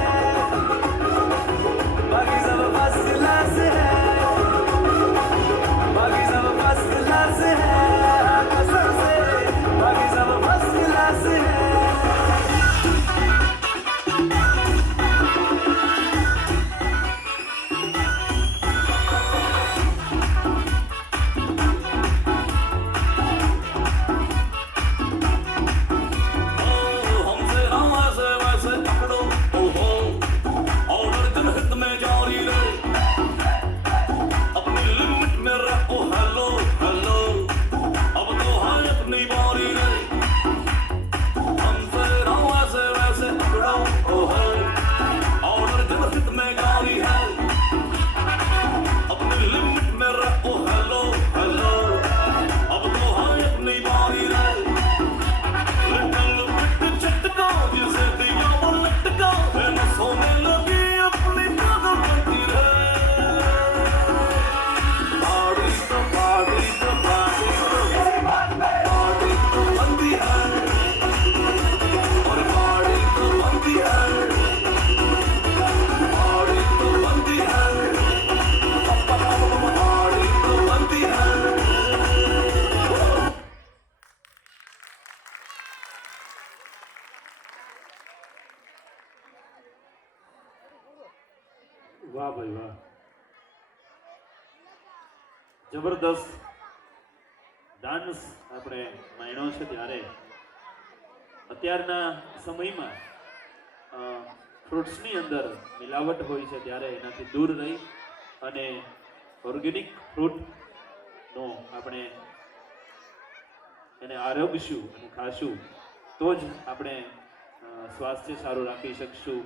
बाकी सब फर्स्ट क्लास है, बाकी सब फर्स्ट क्लास है, कसम से बाकी सब फर्स्ट क्लास है। हमसे हम ऐसे वैसे पकड़ो, ओहो, ऑर्डर दिन हित में जारी रहे, अपनी लिमिट में रखो, हेलो हेलो, अब तो है अपनी बारी रे। हमसे हम ऐसे वैसे पकड़ो, ओहो, ऑर्डर दिन हित में जारी है, अपनी लिमिट में रखो, हेलो हेलो, अब तो है अपनी बारी रे। लिटिल बिट झटका जिसे दिया वो लटका, नसों में लगी अपनी कदम बनती रहे। पार्टी तो पार्टी तो पार्टी तो पार्टी तो बनती है, और पार्टी तो बनती है, पार्टी तो बनती है, पार्टी तो बनती है। વાહ ભાઈ વાહ, જબરદસ્ત ડાન્સ આપણે માણ્યો છે। ત્યારે અત્યારના સમયમાં ફ્રૂટ્સની અંદર મિલાવટ હોય છે, ત્યારે એનાથી દૂર રહી અને ઓર્ગેનિક ફ્રૂટનો આપણે એને આરોગશું અને ખાશું તો જ આપણે સ્વાસ્થ્ય સારું રાખી શકશું।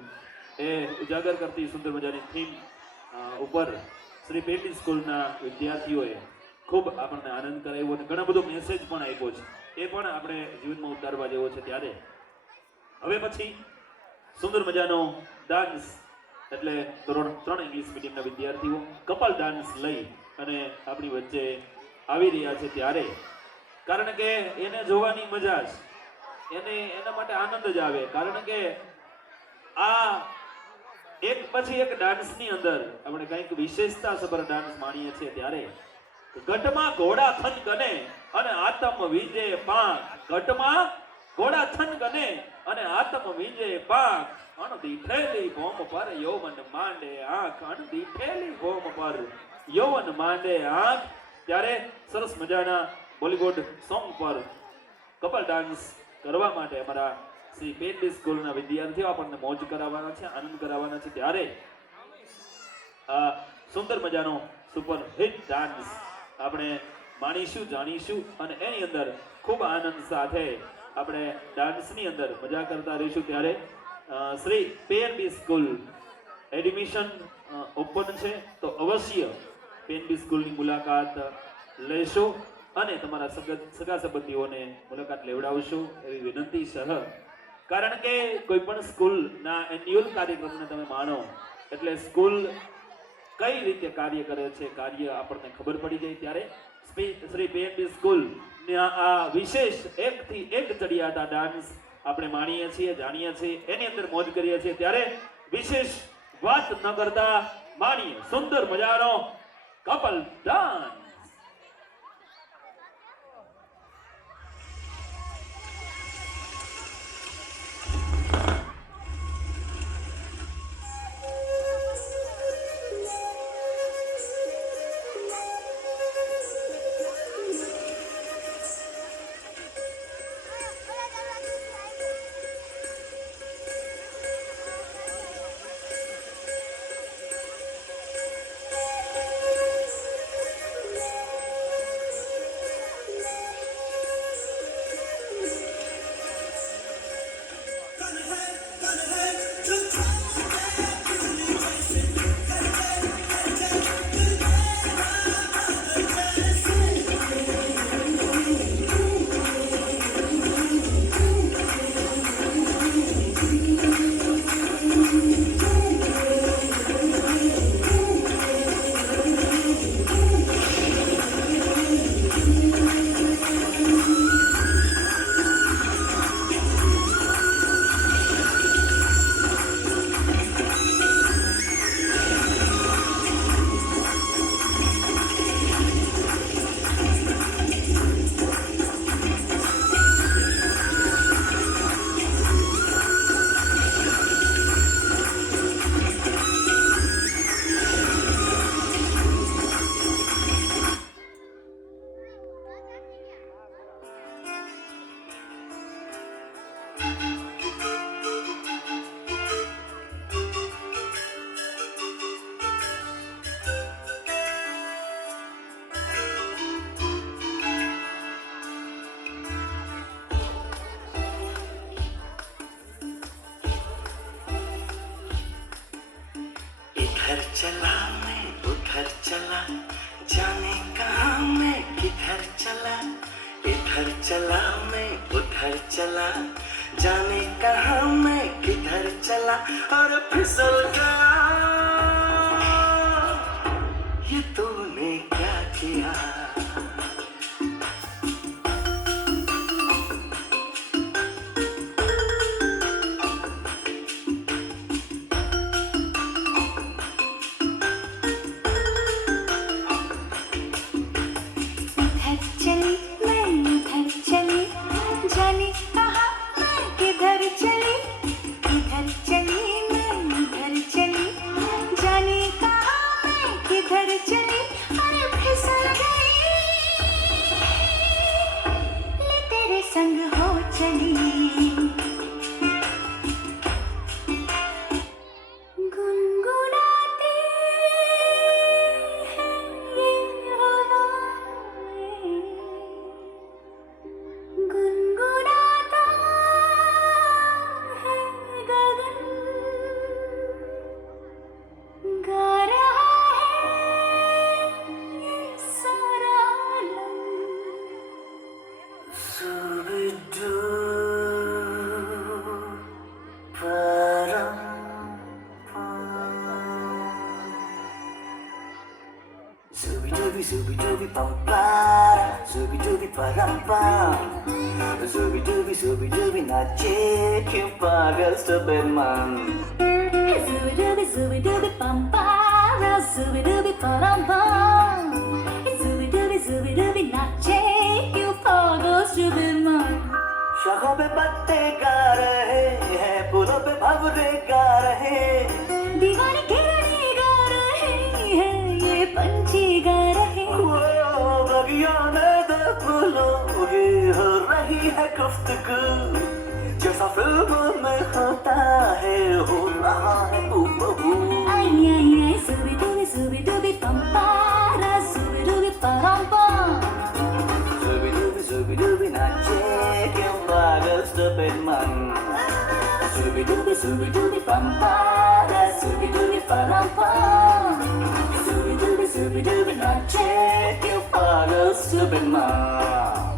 એ ઉજાગર કરતી સુંદર મજાની થીમ ઉપર શ્રી પેટી સ્કૂલના વિદ્યાર્થીઓએ ખૂબ આપણને આનંદ કરાવ્યો અને ઘણો બધો મેસેજ પણ આપ્યો છે, એ પણ આપણે જીવનમાં ઉતારવા જેવો છે। ત્યારે હવે પછી સુંદર મજાનો ડાન્સ એટલે ધોરણ 3 ઇંગ્લિશ મીડિયમના વિદ્યાર્થીઓ કપલ ડાન્સ લઈ અને આપણી વચ્ચે આવી રહ્યા છે ત્યારે કારણ કે એને જોવાની મજા જ એના માટે આનંદ જ આવે કારણ કે આ એક પછી એક ડાન્સની અંદર આપણે કંઈક વિશેષતા સભર ડાન્સ માણીએ છીએ ત્યારે ઘટમાં ઘોડા થન ગને અને આતમ વિજે પાંખ ઘટમાં ઘોડા થન ગને અને આતમ વિજે પાંખ અણદીઠેલી ભોમ પર યૌવન માંડે આંખ અણદીઠેલી ભોમ પર યૌવન માંડે આંખ ત્યારે સરસ મજાના બોલીવુડ સોંગ પર કપલ ડાન્સ કરવા માટે અમારા શ્રી પેનબી સ્કૂલના વિદ્યાર્થીઓ આપણને મોજ કરાવવાના છે આનંદ કરાવવાના છે ત્યારે આ સુંદર મજાનો સુપર હિટ ડાન્સ આપણે માણીશું જાણીશું અને એની અંદર ખૂબ આનંદ સાથે આપણે ડાન્સની અંદર મજા કરતા રહીશું ત્યારે શ્રી પેનબી સ્કૂલ એડમિશન ઓપન છે તો અવશ્ય પેનબી સ્કૂલની મુલાકાત લેશો અને તમારા સગા સંબંધીઓને મુલાકાત લેવડાવશો એવી વિનંતી સહ કારણ કે કોઈ પણ સ્કૂલના એન્યુઅલ કાર્યક્રમને તમે માણો એટલે સ્કૂલ કઈ રીતે કાર્ય કરે છે કાર્ય આપણને ખબર પડી જાય ત્યારે શ્રી પેનબી સ્કૂલ આ વિશેષ એકથી એક ચડિયાતા ડાન્સ આપણે માણીએ છીએ જાણીએ છીએ એની અંદર મોજ કરીએ છીએ ત્યારે વિશેષ વાત ન કરતા માણીએ સુંદર મજાનો કપલ ડાન્સ इधर चला मैं उधर चला जाने कहाँ मैं किधर चला इधर चला मैं उधर चला जाने कहाँ मैं किधर चला और फिसल गया ये तूने क्या किया चली अरे फिसल गई zooby dooby bum para, zooby dooby param pam. Zooby dooby nache kyun pagal stupid man. Zooby dooby bum para, zooby dooby param pam. Zooby dooby nache क्यों पागल stupid man. शाखों पे पत्ते गा रहे हैं, फूलों पे भंवरे गा रहे हैं। दीवाने किरने गा रहे हैं, ये पंछी गा रहे हैं। वो बगिया में दो फूलों की हो रही है गुफ्तगू, जैसा फिल्म में होता है हो रहा है हूबहू। आई zooby dooby bum para, zooby dooby param pam. Zooby dooby nache kyun pagal stupid man. Zooby dooby bum para, zooby dooby param pam. Zooby dooby nache kyun pagal stupid man.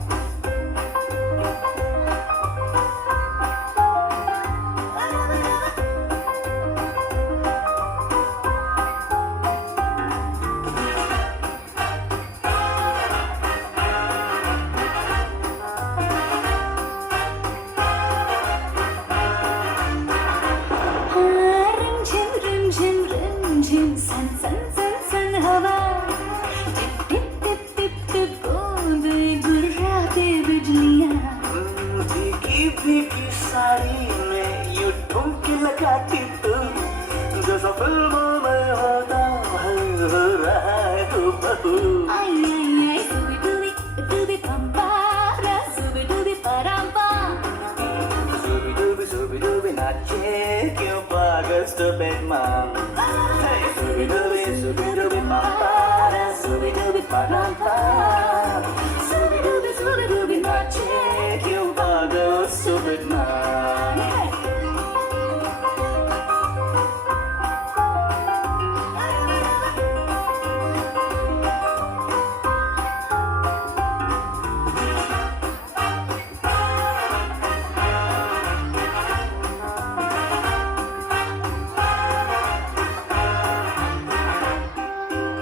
Rim झिम सन सन सन सन हवा, tip tip tip tip tip बूंदे गुर्राते बिजलियां। भीगी भीगी साड़ी में यूं ठुमके लगाती तू, जैसा फिल्मों में होता है हो रहा है हूबहू। आई zooby dooby bum para, zooby dooby param pam. Zooby dooby nache kyun pagal stupid man. Zooby dooby bum para, zooby dooby param pam. Zooby dooby nache kyun pagal stupid man.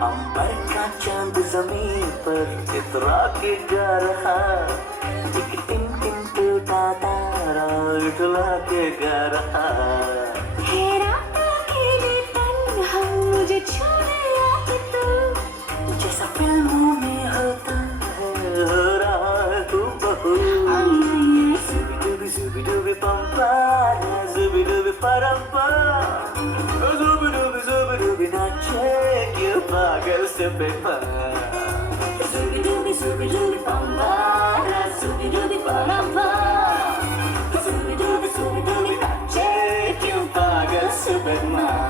अंबर का चांद जमीन पर इतरा के गा रहा, एक टिम टिम टूटा तारा इतला के गा रहा। हैरान अकेले तन्हा मुझे छोड़ आके तू, जैसा फिल्मों में होता है हो रहा है हूबहू। Zooby dooby bum para, zooby dooby param pam. Zooby dooby nache kyun pagal stupid man. zooby dooby bum para, zooby dooby param pam. Zooby dooby nache kyun pagal stupid man.